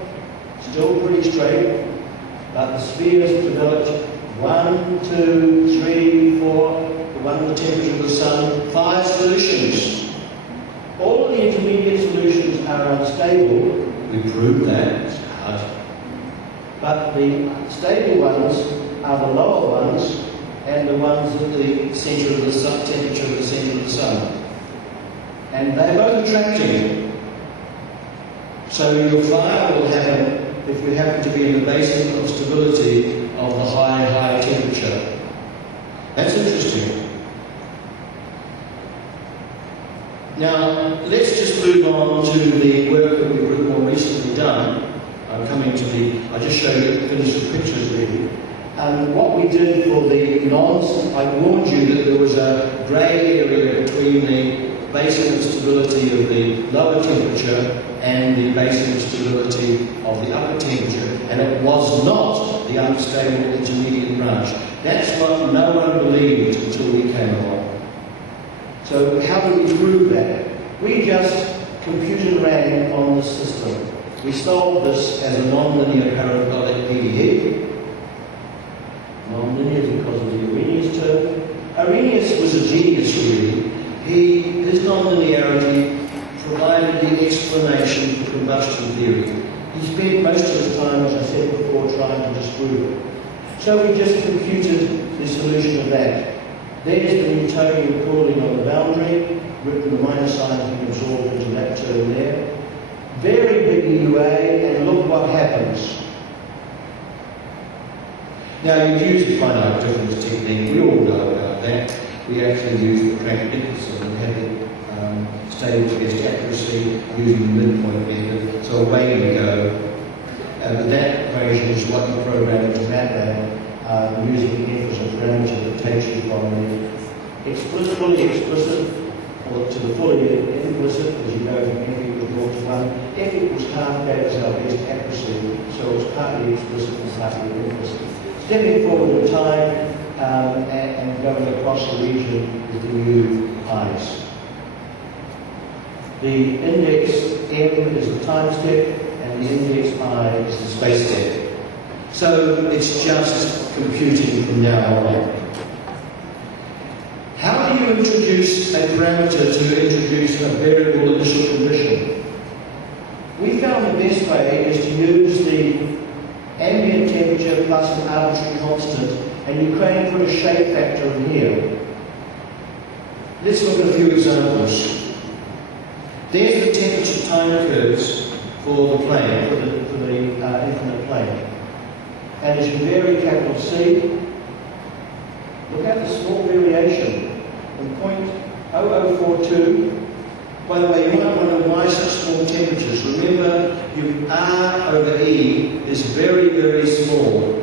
still pretty straight, but the spheres developed 1, 2, 3, 4, the one with the temperature of the sun, 5 solutions. All of the intermediate solutions are unstable. We proved that. It's hard. But the stable ones are the lower ones and the ones at the centre of the sun, temperature of the centre of the sun. And they're both attracting. So your fire will happen if you happen to be in the basin of stability of the high temperature. That's interesting. Now, let's just move on to the work that we've more recently done. I just showed you, finished the pictures really. What we did for the nons, I warned you that there was a grey area between the basin of stability of the lower temperature and the basin of stability of the upper temperature, and it was not the unstable intermediate branch. That's what no one believed until we came along. So how do we prove that? We just computer ran on the system. We solved this as a non-linear parabolic PDE. Non-linear because of the Arrhenius term. Arrhenius was a genius really. His non-linearity provided the explanation for combustion theory. He spent most of his time, as I said before, trying to disprove it. So we just computed the solution of that. There's the Newtonian cooling on the boundary, written the minus sign being absorbed into that term there. Very big EUA, and look what happens. Now, you use the finite difference technique, we all know about that. We actually use the Crank-Nicholson and have it stable test accuracy using the midpoint method. So away we go. That equation is what you program into MATLAB using the infinite parameter that takes you from the fully explicit or to the fully implicit as you go from F equals 0 to 1. F equals half, that is our best accuracy, so it's partly explicit and partly implicit. Stepping forward in time and going across the region with the new highs. The index M is the time step, and the index I is the space step. So it's just computing from now on. How do you introduce a parameter to introduce a variable initial condition? We found the best way is to use the ambient temperature plus an arbitrary constant, and you can put a shape factor in here. Let's look at a few examples. There's the temperature time curves for the plane, for the infinite plane. And as you vary capital C, look at the small variation from 0.0042. By the way, you might wonder why such small temperatures. Remember, R over E is very, very small.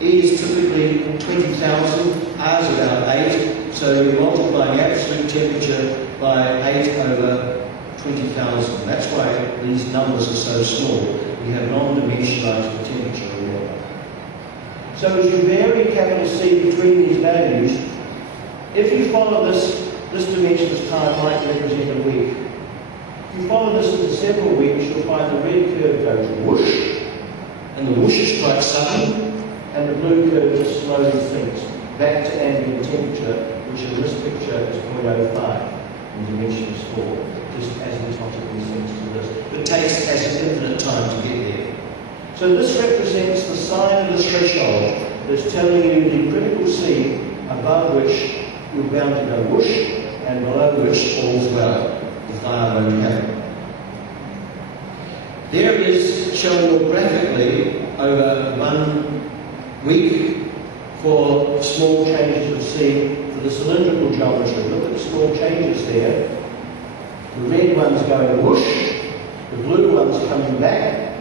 E is typically 20,000, R is about 8, so you multiply the absolute temperature by 8 over 20,000. That's why these numbers are so small. We have non-dimensionalized the temperature, remember. So So as you vary capital C between these values, if you follow this dimensionless time might represent a week. If you follow this into several weeks, you'll find the red curve goes whoosh, and the whoosh is quite sudden, and the blue curve just slowly sinks back to ambient temperature, which in this picture is 0.05 in dimensionless 4, just asymptotically sinks to this. It takes as an infinite time to get there. So this represents the sign of the threshold that's telling you the critical C above which you're bound to go whoosh, and below which all's well, the fire won't happen. There it is shown more graphically over 1 week for small changes of C for the cylindrical geometry. Look at the small changes there. The red one's going whoosh, the blue one's coming back,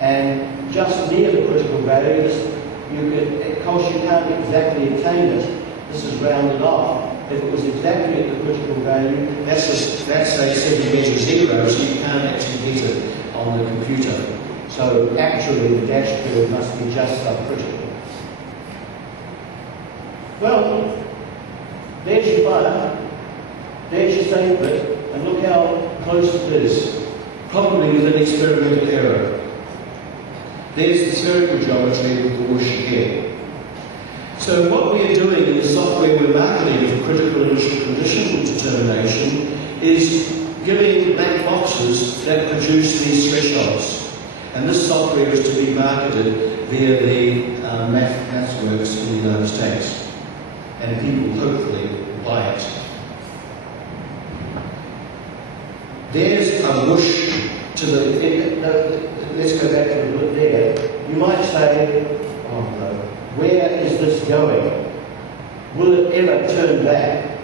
and just near the critical value, of course you can't exactly attain it. This is rounded off. If it was exactly at the critical value, that's a centimetre zero, so you can't actually get it on the computer. So actually the dash curve must be just subcritical. Well, there's your fire, there's your safe bit, and look how close it is. Probably with an experimental error. There's the spherical geometry with the whoosh again. So what we're doing in the software we're marketing for critical initial condition determination is giving black boxes that produce these thresholds. And this software is to be marketed via the MathWorks in the United States. And people hopefully will buy it. There's a whoosh to the... let's go back to the bit there. You might say, oh no, where is this going? Will it ever turn back?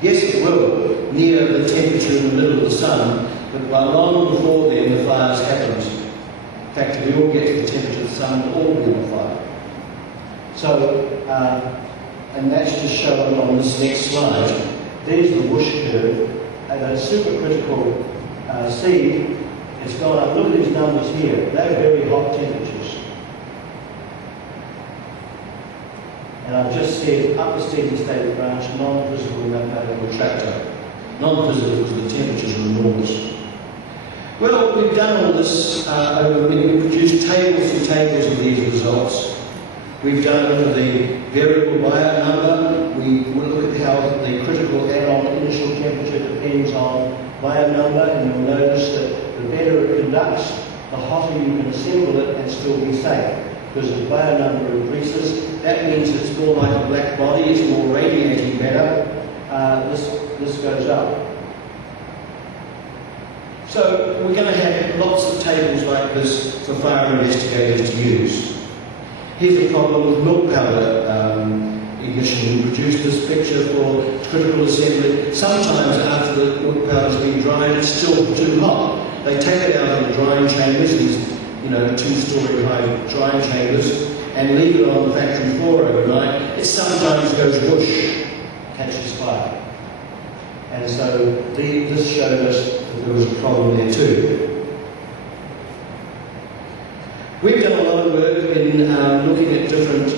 Yes, it will, near the temperature in the middle of the sun, but by long before then the fire's happened. In fact, if we all get to the temperature of the sun, we'll all be on fire. So, and that's just shown on this next slide. There's the whoosh curve, and a supercritical C. It's gone up. Look at these numbers here. They're very hot temperatures. And I've just said upper steady state branch, non-visible mathematical attractor. Non-visible because the temperatures are enormous. Well, we've done all this we've produced tables and tables of these results. We've done it for the variable Bayer number. We will look at how the critical add-on initial temperature depends on Bayer number, and you'll notice that the better it conducts, the hotter you can assemble it and still be safe. Because as Bayer number increases, that means it's more like a black body, it's more radiating better. This goes up. So we're going to have lots of tables like this for fire investigators to use. Here's a problem with milk powder ignition. We produced this picture for critical assembly. Sometimes after the milk powder's been dried, it's still too hot. They take it out of the drying chambers, these 2-story high drying chambers, and leave it on the factory floor overnight. It sometimes goes whoosh, catches fire. And so this showed us that there was a problem there too. We've done a lot of work in looking at different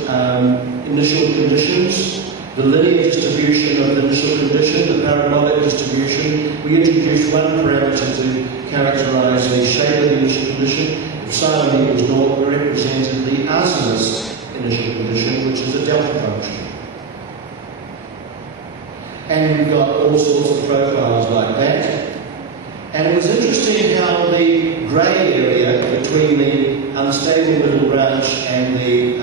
initial conditions, the linear distribution of the initial condition, the parabolic distribution. We introduced one parameter to characterize the shape of the initial condition. If psi equals 0, we represented the arsonist initial condition, which is a delta function. And we've got all sorts of profiles like that. And it was interesting how the grey area between the unstable middle branch and the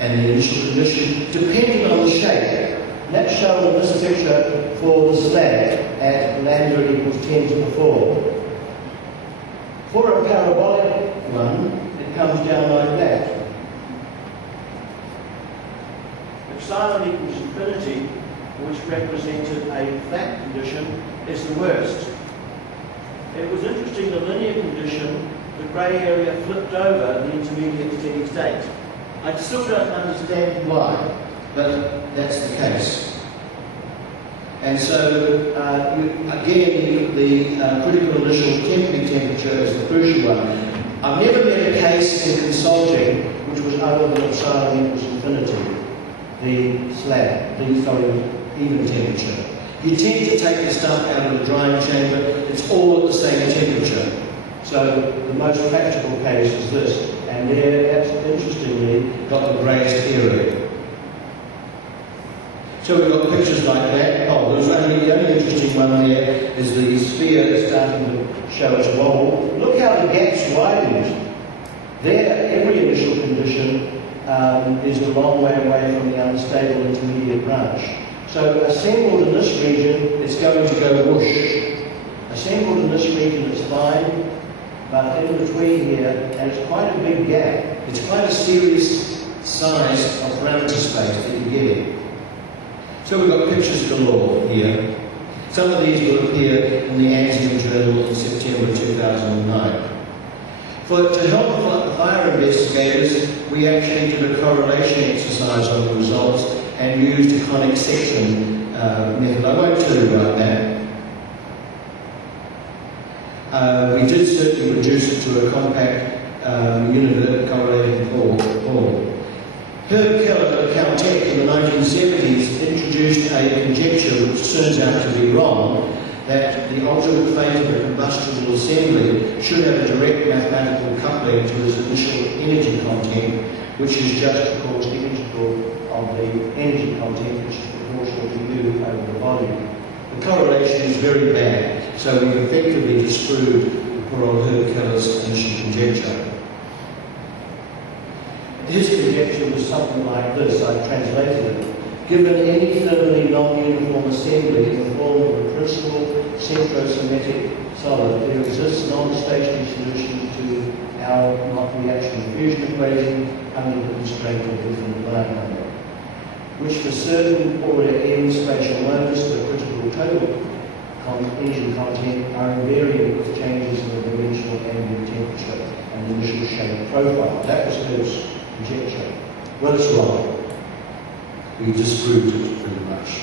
initial condition depended on the shape. And that's shown in this picture for the slag at lambda equals 10 to the 4. For a parabolic one, it comes down like that. If psi equals infinity, which represented a flat condition, is the worst. It was interesting, the linear condition, the grey area flipped over the intermediate steady state. I still don't understand why, but that's the case. And so, again, the critical initial temperature is the crucial one. I've never met a case in consulting which was other than epsilon equals infinity, the slab, even temperature. You tend to take the stuff out of the drying chamber, it's all at the same temperature. So the most practical case is this, and there, interestingly, got the greatest area. So we've got pictures like that. Oh, the only interesting one there is the sphere starting to show its wobble. Look how the gaps widened. There, every initial condition is a long way away from the unstable intermediate branch. So assembled in this region, it's going to go whoosh. Assembled in this region, it's fine, but in between here, and it's quite a big gap. It's quite a serious size of parameter space that you're getting. So we've got pictures galore here. Some of these will appear in the Anzian Journal in September 2009. To help fire investigators, we actually did a correlation exercise on the results and used a conic section method. I won't tell you about that. We did certainly reduce it to a compact unit correlating form. Herb Keller at Caltech in the 1970s introduced a conjecture which turns out to be wrong, that the ultimate fate of a combustible assembly should have a direct mathematical coupling to its initial energy content, which is just, of course, the integral of the energy content, which is proportional to U over the volume. The correlation is very bad, so we've effectively disproved poor old Herb Keller's initial conjecture. His conjecture was something like this, I've translated it. Given any thermally non-uniform assembly in the form of a principal centrosymmetric solid, there exists non-stationary solutions to our not-reaction fusion equation under the constraint of different line number, which for certain order n spatial moments, the critical total engine content are invariant with changes in the dimensional ambient temperature and the initial shape profile. That was Herb's conjecture. Well, it's wrong. We disproved it pretty much.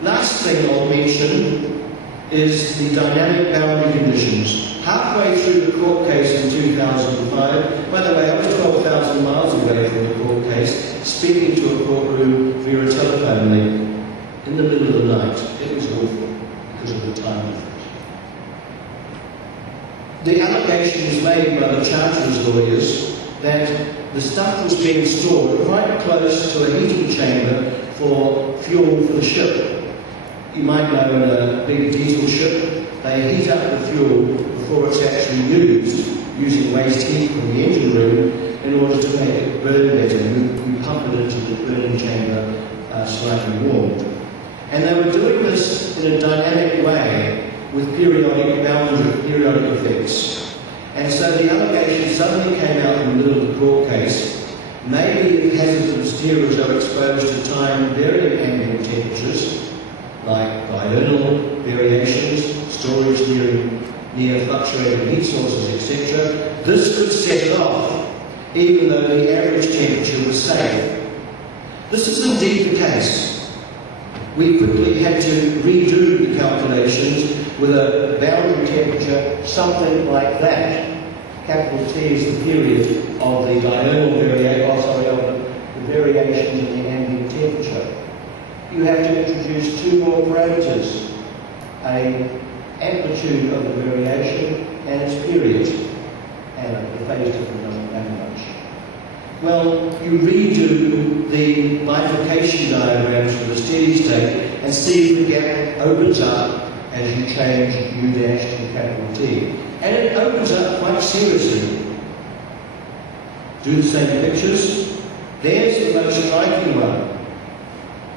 Last thing I'll mention is the dynamic boundary conditions. Halfway through the court case in 2005, by the way, I was 12,000 miles away from the court case, speaking to a courtroom via a telephone link in the middle of the night. It was awful because of the time difference. The allegation was made by the charter's lawyers that the stuff was being stored quite close to a heating chamber for fuel for the ship. You might know in a big diesel ship, they heat up the fuel before it's actually used, using waste heat from the engine room in order to make it burn better. You pump it into the burning chamber slightly warmed. And they were doing this in a dynamic way with periodic effects. And so the allegation suddenly came out in the middle of the court case. Maybe if hazardous materials are exposed to time-varying ambient temperatures, like diurnal variations, storage near fluctuating heat sources, etc., this could set it off, even though the average temperature was safe. This is indeed the case. We quickly had to redo the calculations with a boundary temperature, something like that. Capital T is the period of the diurnal the variations in the ambient temperature. You have to introduce two more parameters, an amplitude of the variation and its period. And the phase difference doesn't matter much. Well, you redo the bifurcation diagrams for the steady state and see if the gap opens up as you change U dash to capital T. And it opens up quite seriously. Do the same pictures. There's the most striking one.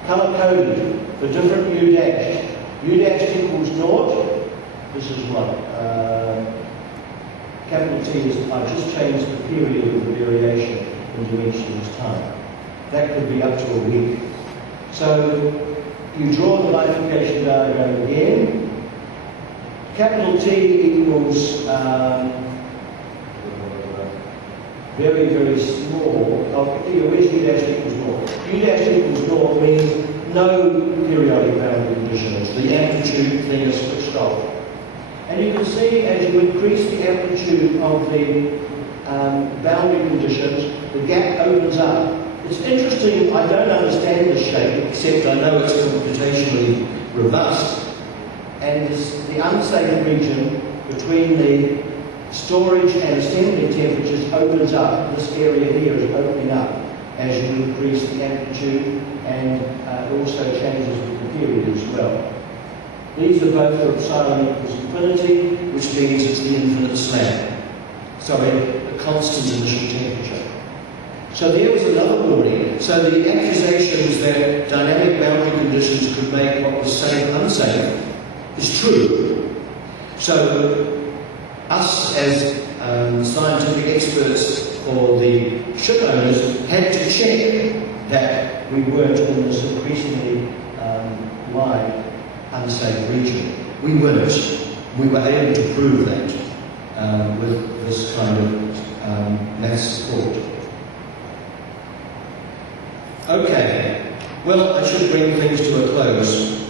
Color-coded for different U dash. U dash equals 0. This is what? Capital T is, I've just changed the period of the variation in dimensions time. That could be up to a week. So you draw the bifurcation diagram again. Capital T equals very, very small. Where's U dash equals 0? U dash equals 0 means no periodic boundary conditions. The amplitude thing is switched off. And you can see as you increase the amplitude of the boundary conditions, the gap opens up. It's interesting, I don't understand the shape, except I know it's computationally robust. And the unsafe region between the storage and assembly temperatures opens up. This area here is opening up as you increase the amplitude, and it also changes with the period as well. These are both for epsilon equals infinity, which means it's the infinite slab. Sorry, the constant initial temperature. So there was another warning. So the accusations that dynamic boundary conditions could make what was safe unsafe is true. So us as scientific experts for the ship owners had to check that we weren't in this increasingly wide unsafe region. We weren't. We were able to prove that with this kind of maths support. Okay, well, I should bring things to a close.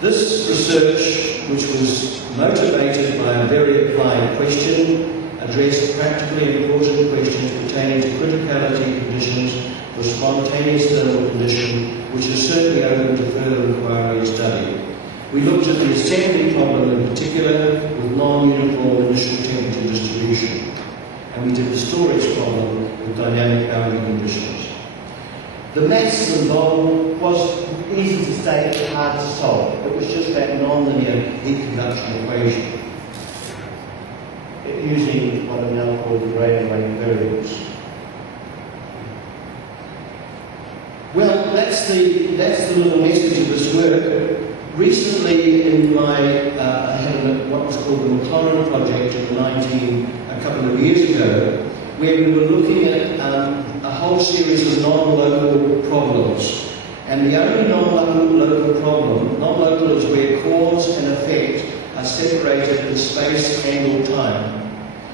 This research, which was motivated by a very applied question, addressed practically important questions pertaining to criticality conditions for spontaneous thermal condition, which is certainly open to further inquiry and study. We looked at the assembly problem in particular with non-uniform initial temperature distribution, and we did the storage problem with dynamic boundary conditions. The maths involved was easy to state, hard to solve. It was just that non-linear heat conduction equation, using what are now called the Graeme variables. Well, that's the little message of this work. Recently, in my I had what was called the Maclaurin project a couple of years ago, where we were looking at a whole series of non-local problems. And the only non-local problem, non-local is where cause and effect are separated in space and or time.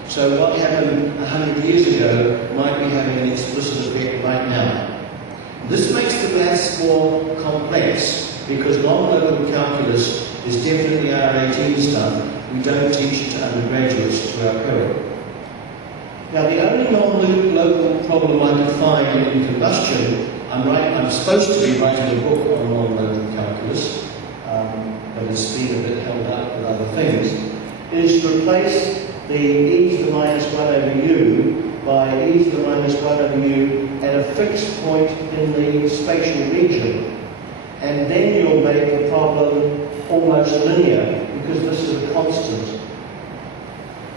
So what happened 100 years ago might be having an explicit effect right now. This makes the maths more complex because non-local calculus is definitely R18 stuff. We don't teach it to undergraduates to our code. Now, the only non-local problem I can find in combustion, I'm supposed to be writing a book on non-local calculus, but it's been a bit held up with other things, is to replace the e to the minus 1 over u by e to the minus 1 over u at a fixed point in the spatial region. And then you'll make the problem almost linear, because this is a constant.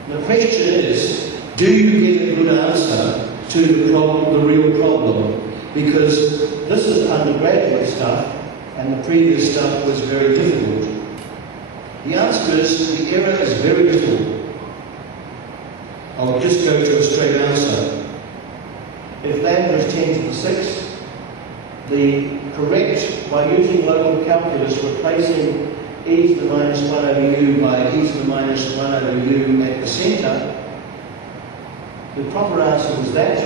The question is, do you get a good answer to the problem, the real problem? Because this is undergraduate stuff, and the previous stuff was very difficult. The answer is, the error is very little. I'll just go to a straight answer. If lambda is 10 to the 6th, the correct, by using local calculus, replacing e to the minus 1 over u by e to the minus 1 over u at the centre, the proper answer was that.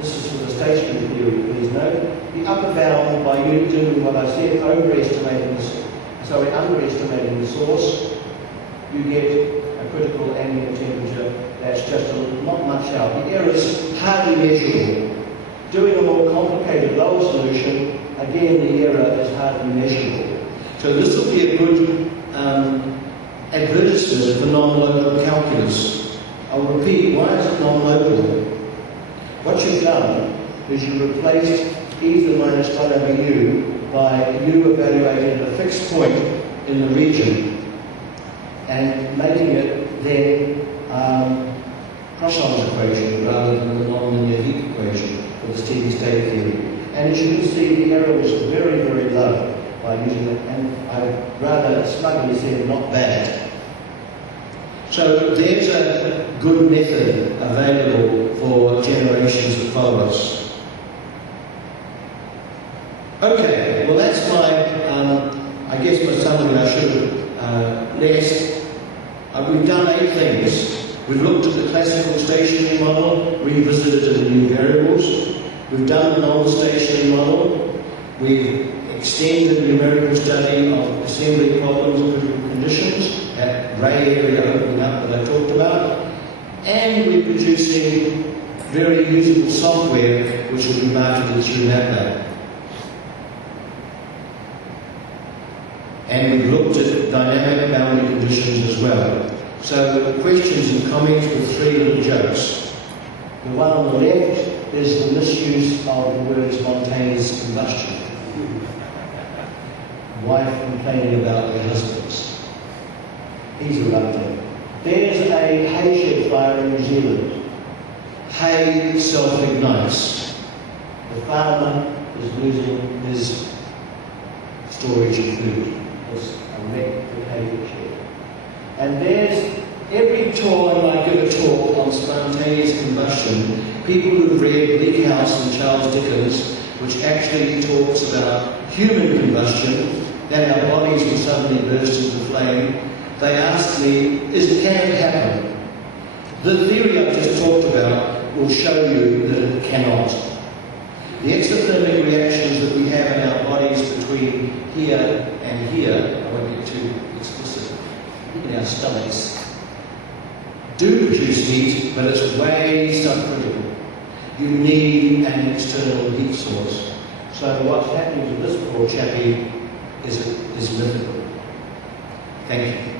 This is for the stationary theory, please note. The upper bound, by you doing what I said, underestimating the source, you get a critical ambient temperature that's just not much out. The error is hardly measurable. Doing a more complicated lower solution, again the error is hardly measurable. So this will be a good advertisement for non-local calculus. I'll repeat, why is it non-local? What you've done is you replaced e to the minus 1 over u by u evaluated at a fixed point in the region and making it then Crosshold's equation rather than the non-linear heat equation for the steady state theory. And as you can see, the error was very, very low by using it, and I rather smugly said not bad. So there's a good method available for generations that follow us. Okay, well that's my, I guess my summary I should have less. We've done 8 things. We've looked at the classical stationary model, revisited the new variables. We've done the non-stationary model. We've extended the numerical study of assembly problems and critical conditions at that grey area opening up that I talked about, and we're producing very usable software which will be marketed through NatLab. And we've looked at dynamic boundary conditions as well. So questions and comments with 3 little jokes. The one on the left is the misuse of the word spontaneous combustion. Wife complaining about their husbands. He's a rugby. There's a hay shed fire in New Zealand. Hay self-ignites. The farmer is losing his storage of food. There's a wreck of hay shed. And there's every time I give a talk on spontaneous combustion, people who've read Bleak House and Charles Dickens, which actually talks about human combustion, that our bodies will suddenly burst into flame, they ask me, can it happen? The theory I've just talked about will show you that it cannot. The exothermic reactions that we have in our bodies between here and here, I won't get too explicit, in our stomachs, do produce heat, but it's way subcritical. You need an external heat source. So what's happening to this poor chappie is mythical. Thank you.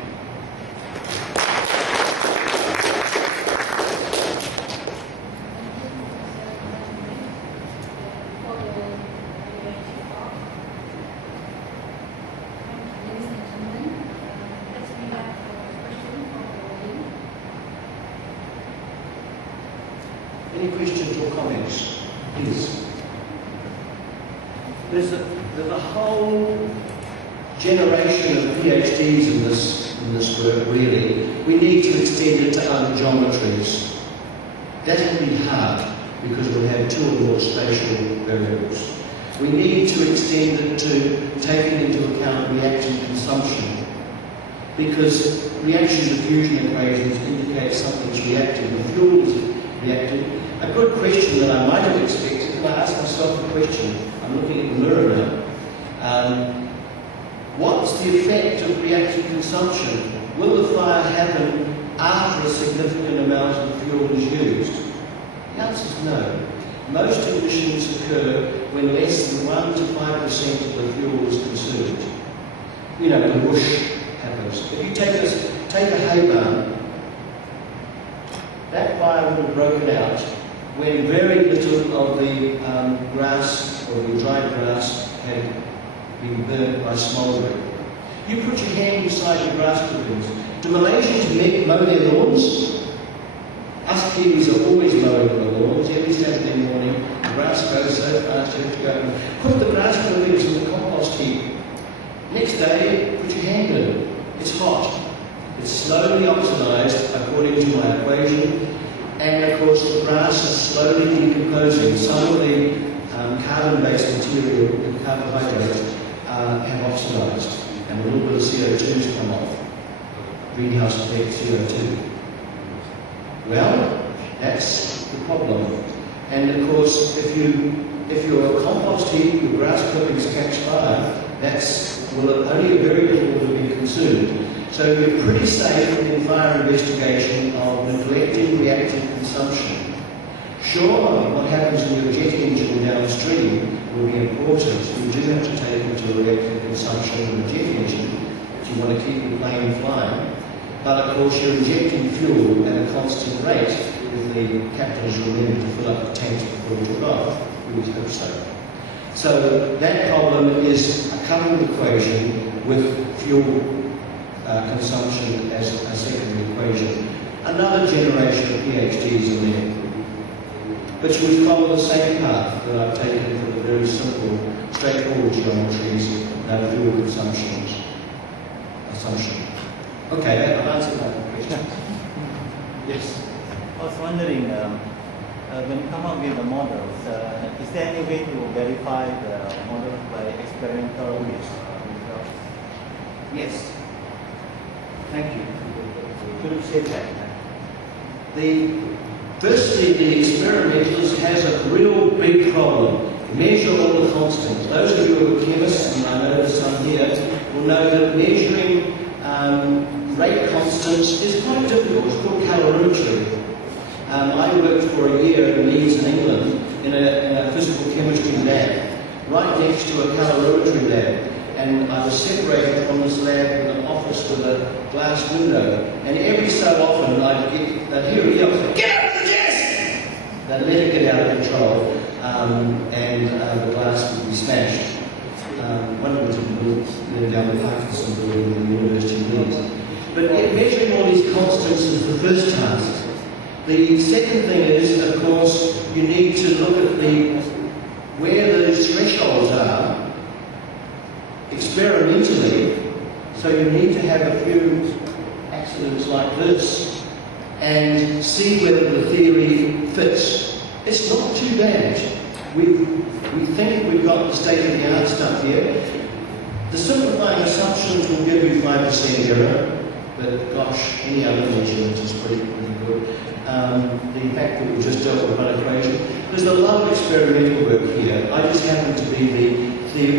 Any questions or comments? Please. There's a whole generation of PhDs in this work, really. We need to extend it to other geometries. That will be hard because we'll have 2 or more spatial variables. We need to extend it to taking into account reactant consumption, because reaction diffusion equations indicate something's reacting. The fuel is reacting. A good question that I might have expected, and I ask myself a question, I'm looking at the mirror now. What's the effect of reactant consumption? Will the fire happen after a significant amount of fuel is used? The answer is no. Most emissions occur when less than 1 to 5% of the fuel is consumed. You know, the whoosh happens. If you take a hay barn, that fire would have broken out when very little of the grass or the dried grass had been burnt by smouldering. You put your hand inside the grass clippings. Do Malaysians mow their lawns? Us Kiwis are always mowing the lawns. Every Saturday morning, the grass goes so fast you have to go and put the grass clippings in the compost heap. Next day, put your hand in it. It's hot. It's slowly oxidized according to my equation. And of course, the grass is slowly decomposing. Some of the carbon-based material, the carbohydrates, have oxidized, and a little bit of CO2 has come off. Greenhouse effect CO2. Well, that's the problem. And of course, if your compost heap, your grass clippings catch fire, only a very little will be consumed. So you're pretty safe in fire investigation of neglecting reactive consumption. Sure, what happens in your jet engine downstream will be important. You do have to take into reactive consumption of the jet engine if you want to keep the plane flying. But of course, you're injecting fuel at a constant rate if the captains remember to fill up the tanks before you took off. We would hope so. So that problem is a coupled equation with fuel consumption as a secondary equation. Another generation of PhDs in there. But you would follow the same path that I've taken for the very simple, straightforward geometries, no fuel consumption. Okay, I've answered that question. Yes? I was wondering, when you come up with the models, is there any way to verify the models by experimental results? Yes. Thank you. Could have said that. Firstly, the experimentalist has a real big problem. Measure all the constants. Those of you who are chemists, and I know there's some here, will know that measuring rate constants is quite difficult. It's called calorimetry. I worked for a year in Leeds, in England, in a physical chemistry lab, right next to a calorimetry lab. And I was separated from this lab in an office with a glass window. And every so often I'd hear a yell, "Get out of the desk!" They'd let it get out of control, and the glass would be smashed. One of them was down the Parkinson building in the University of Leeds. But measuring all these constants is the first task. The second thing is, of course, you need to look at where those thresholds are experimentally. So you need to have a few accidents like this and see whether the theory fits. It's not too bad. We think we've got the state-of-the-art stuff here. The simplifying assumptions will give you 5% error, but gosh, any other measurement is pretty good. The fact that we just dealt with one equation. There's a lot of experimental work here. I just happen to be the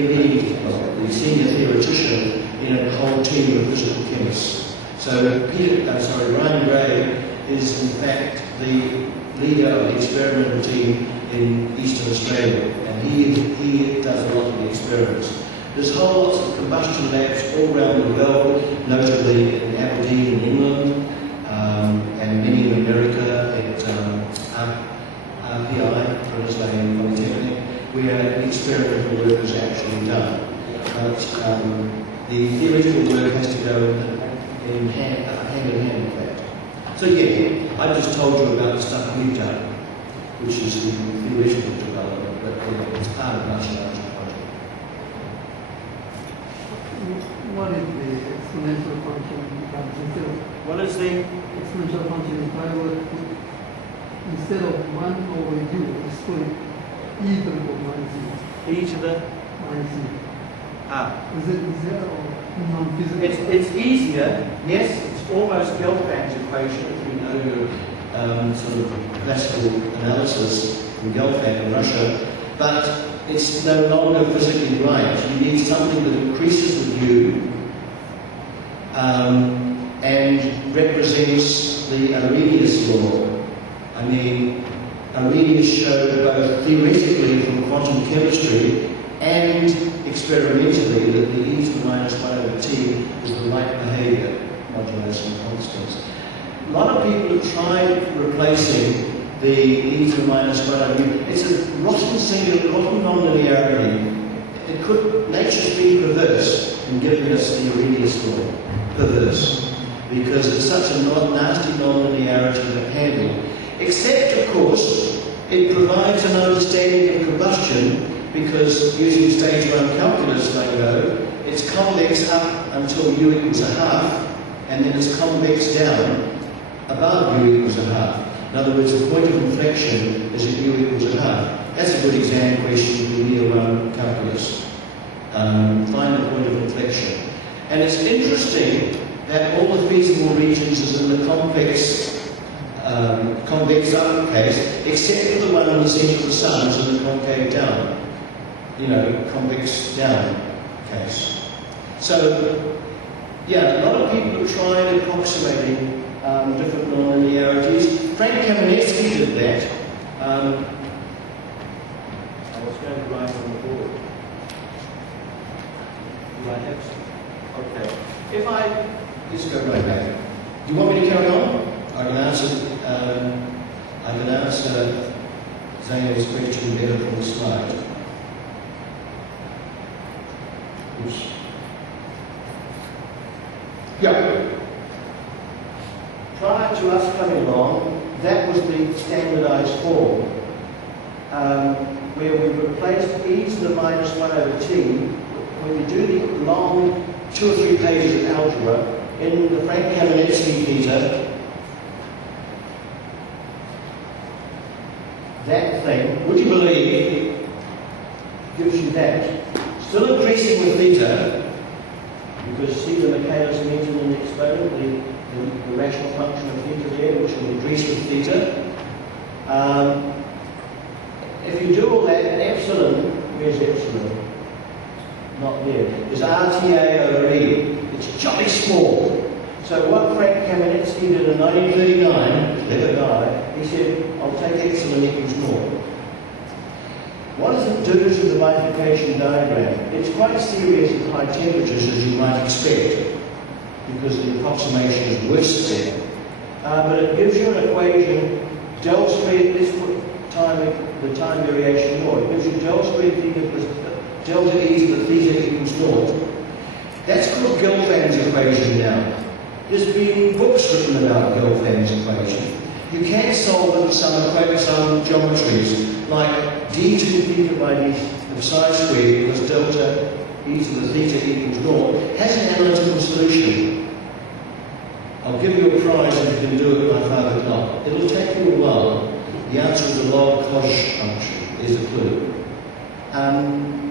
senior theoretician in a whole team of physical chemists. So Ryan Graeme is in fact the leader of the experimental team in Eastern Australia, and he does a lot of the experiments. There's whole lots of combustion labs all around the world, notably in Aberdeen in England, and many in America at RPI, Australian Polytechnic, where the experimental work is actually done. But the theoretical work has to go hand in hand, in fact. So yeah, I've just told you about the stuff we've done, which is the theoretical development, but it's part of a much larger project. What is the exponential function instead of What is the exponential function if I were to, instead of 1 over u, it's going e to the power minus z. e to the Minus z. Is it easier or non-physical? It's easier, yes, it's almost Gelfand's equation if you know your sort of classical analysis from Gelfand in Russia, but it's no longer physically right. You need something that increases with u and represents the Arrhenius law. I mean, Arrhenius showed both theoretically from quantum chemistry and experimentally that the e to the minus 1 over t is the right behavior modulation constants. A lot of people have tried replacing the e to the minus 1 over t. It's a rotten singular, rotten nonlinearity. It could, nature's been perverse in giving us the Arrhenius law. Perverse. Because it's such a nasty nonlinearity to handle. Except, of course, it provides an understanding of combustion, because using stage 1 calculus, I know, it's convex up until u equals a half, and then it's convex down above u equals a half. In other words, the point of inflection is at u equals a half. That's a good exam question in year 1 calculus. Find the point of inflection. And it's interesting that all the feasible regions is in the convex up case, except for the one in the centre of the sun, is in the concave down. You know, convex down case. So, yeah, a lot of people have tried approximating different nonlinearities. Frank Kamenetsky did that. I was going to write on the board. Do I have some? Okay. If I just go right back. Do you want me to carry on? I can answer Zain's question better from the slide. Oops. Yeah. Prior to us coming along, that was the standardized form, where we replaced e to the minus 1 over t. When you do the long 2 or 3 pages of algebra, in the Frank Kamenetsky Peter, that thing, would you believe, gives you that. Still increasing with theta, because see the Michaelis Menten in the exponent, the rational function of theta there, which will increase with theta. If you do all that, epsilon, where's epsilon? Not there. Is RTA over E. It's jolly small. So what Frank Kamenetsky did in 1939, clever guy, he said, I'll take epsilon equals naught. What does it do to the bifurcation diagram? It's quite serious at high temperatures, as you might expect, because the approximation is worse there. But it gives you an equation, del squared, let's put the time variation naught. It gives you del squared theta plus delta e to the theta equals naught. That's called Gelfand's equation now. There's been books written about Gelfand's equation. You can solve it with some geometries, like d to the theta by d of psi squared plus delta e to the theta equals naught, has an analytical solution. I'll give you a prize if you can do it by 5 o'clock. It'll take you a while. The answer is a log Koch function. There's a clue.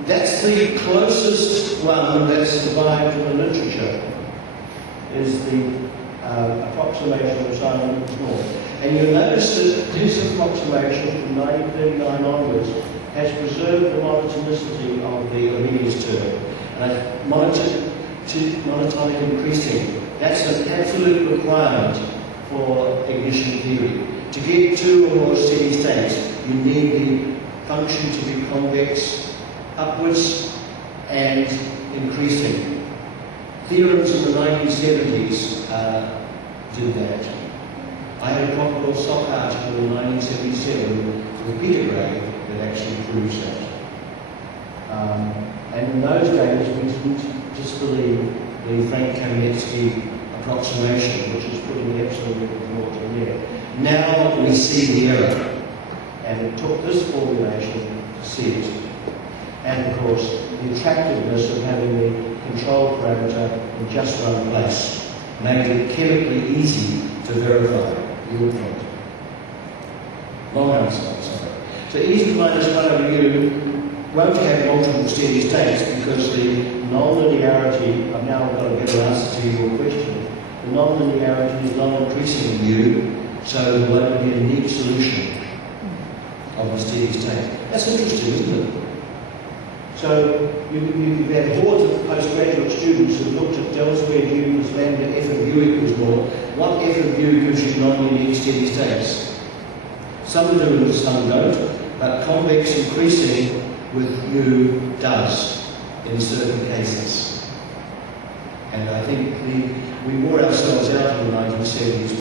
That's the closest one that's survived in the literature, is the approximation of sine naught. And you'll notice that this approximation from 1939 onwards has preserved the monotonicity of the Arrhenius term. And monotonic increasing. That's an absolute requirement for ignition theory. To get 2 or more steady states, you need the function to be convex upwards and increasing. Theorems in the 1970s did that. I had a popular sock article in 1977 with Peter Graeme that actually proves that. And in those days, we didn't disbelieve the Frank Kamenetsky approximation, which is putting the epsilon equals naught in there. Now we see the error, and it took this formulation to see it. And of course, the attractiveness of having the control parameter in just one place made it chemically easy to verify your point. Long answer, sorry. So e to the minus 1 over u won't have multiple steady states because the non-linearity, I've now got a better answer to your question, the non-linearity is non-increasing in u, so there won't be a neat solution of the steady state. That's interesting, isn't it? So you've had hordes of postgraduate students who've looked at del squared u plus lambda f of u equals naught. What f of u gives you non-unique steady states? Some do and some don't, but convex increasing with u does in certain cases. And I think we wore ourselves out in the 1970s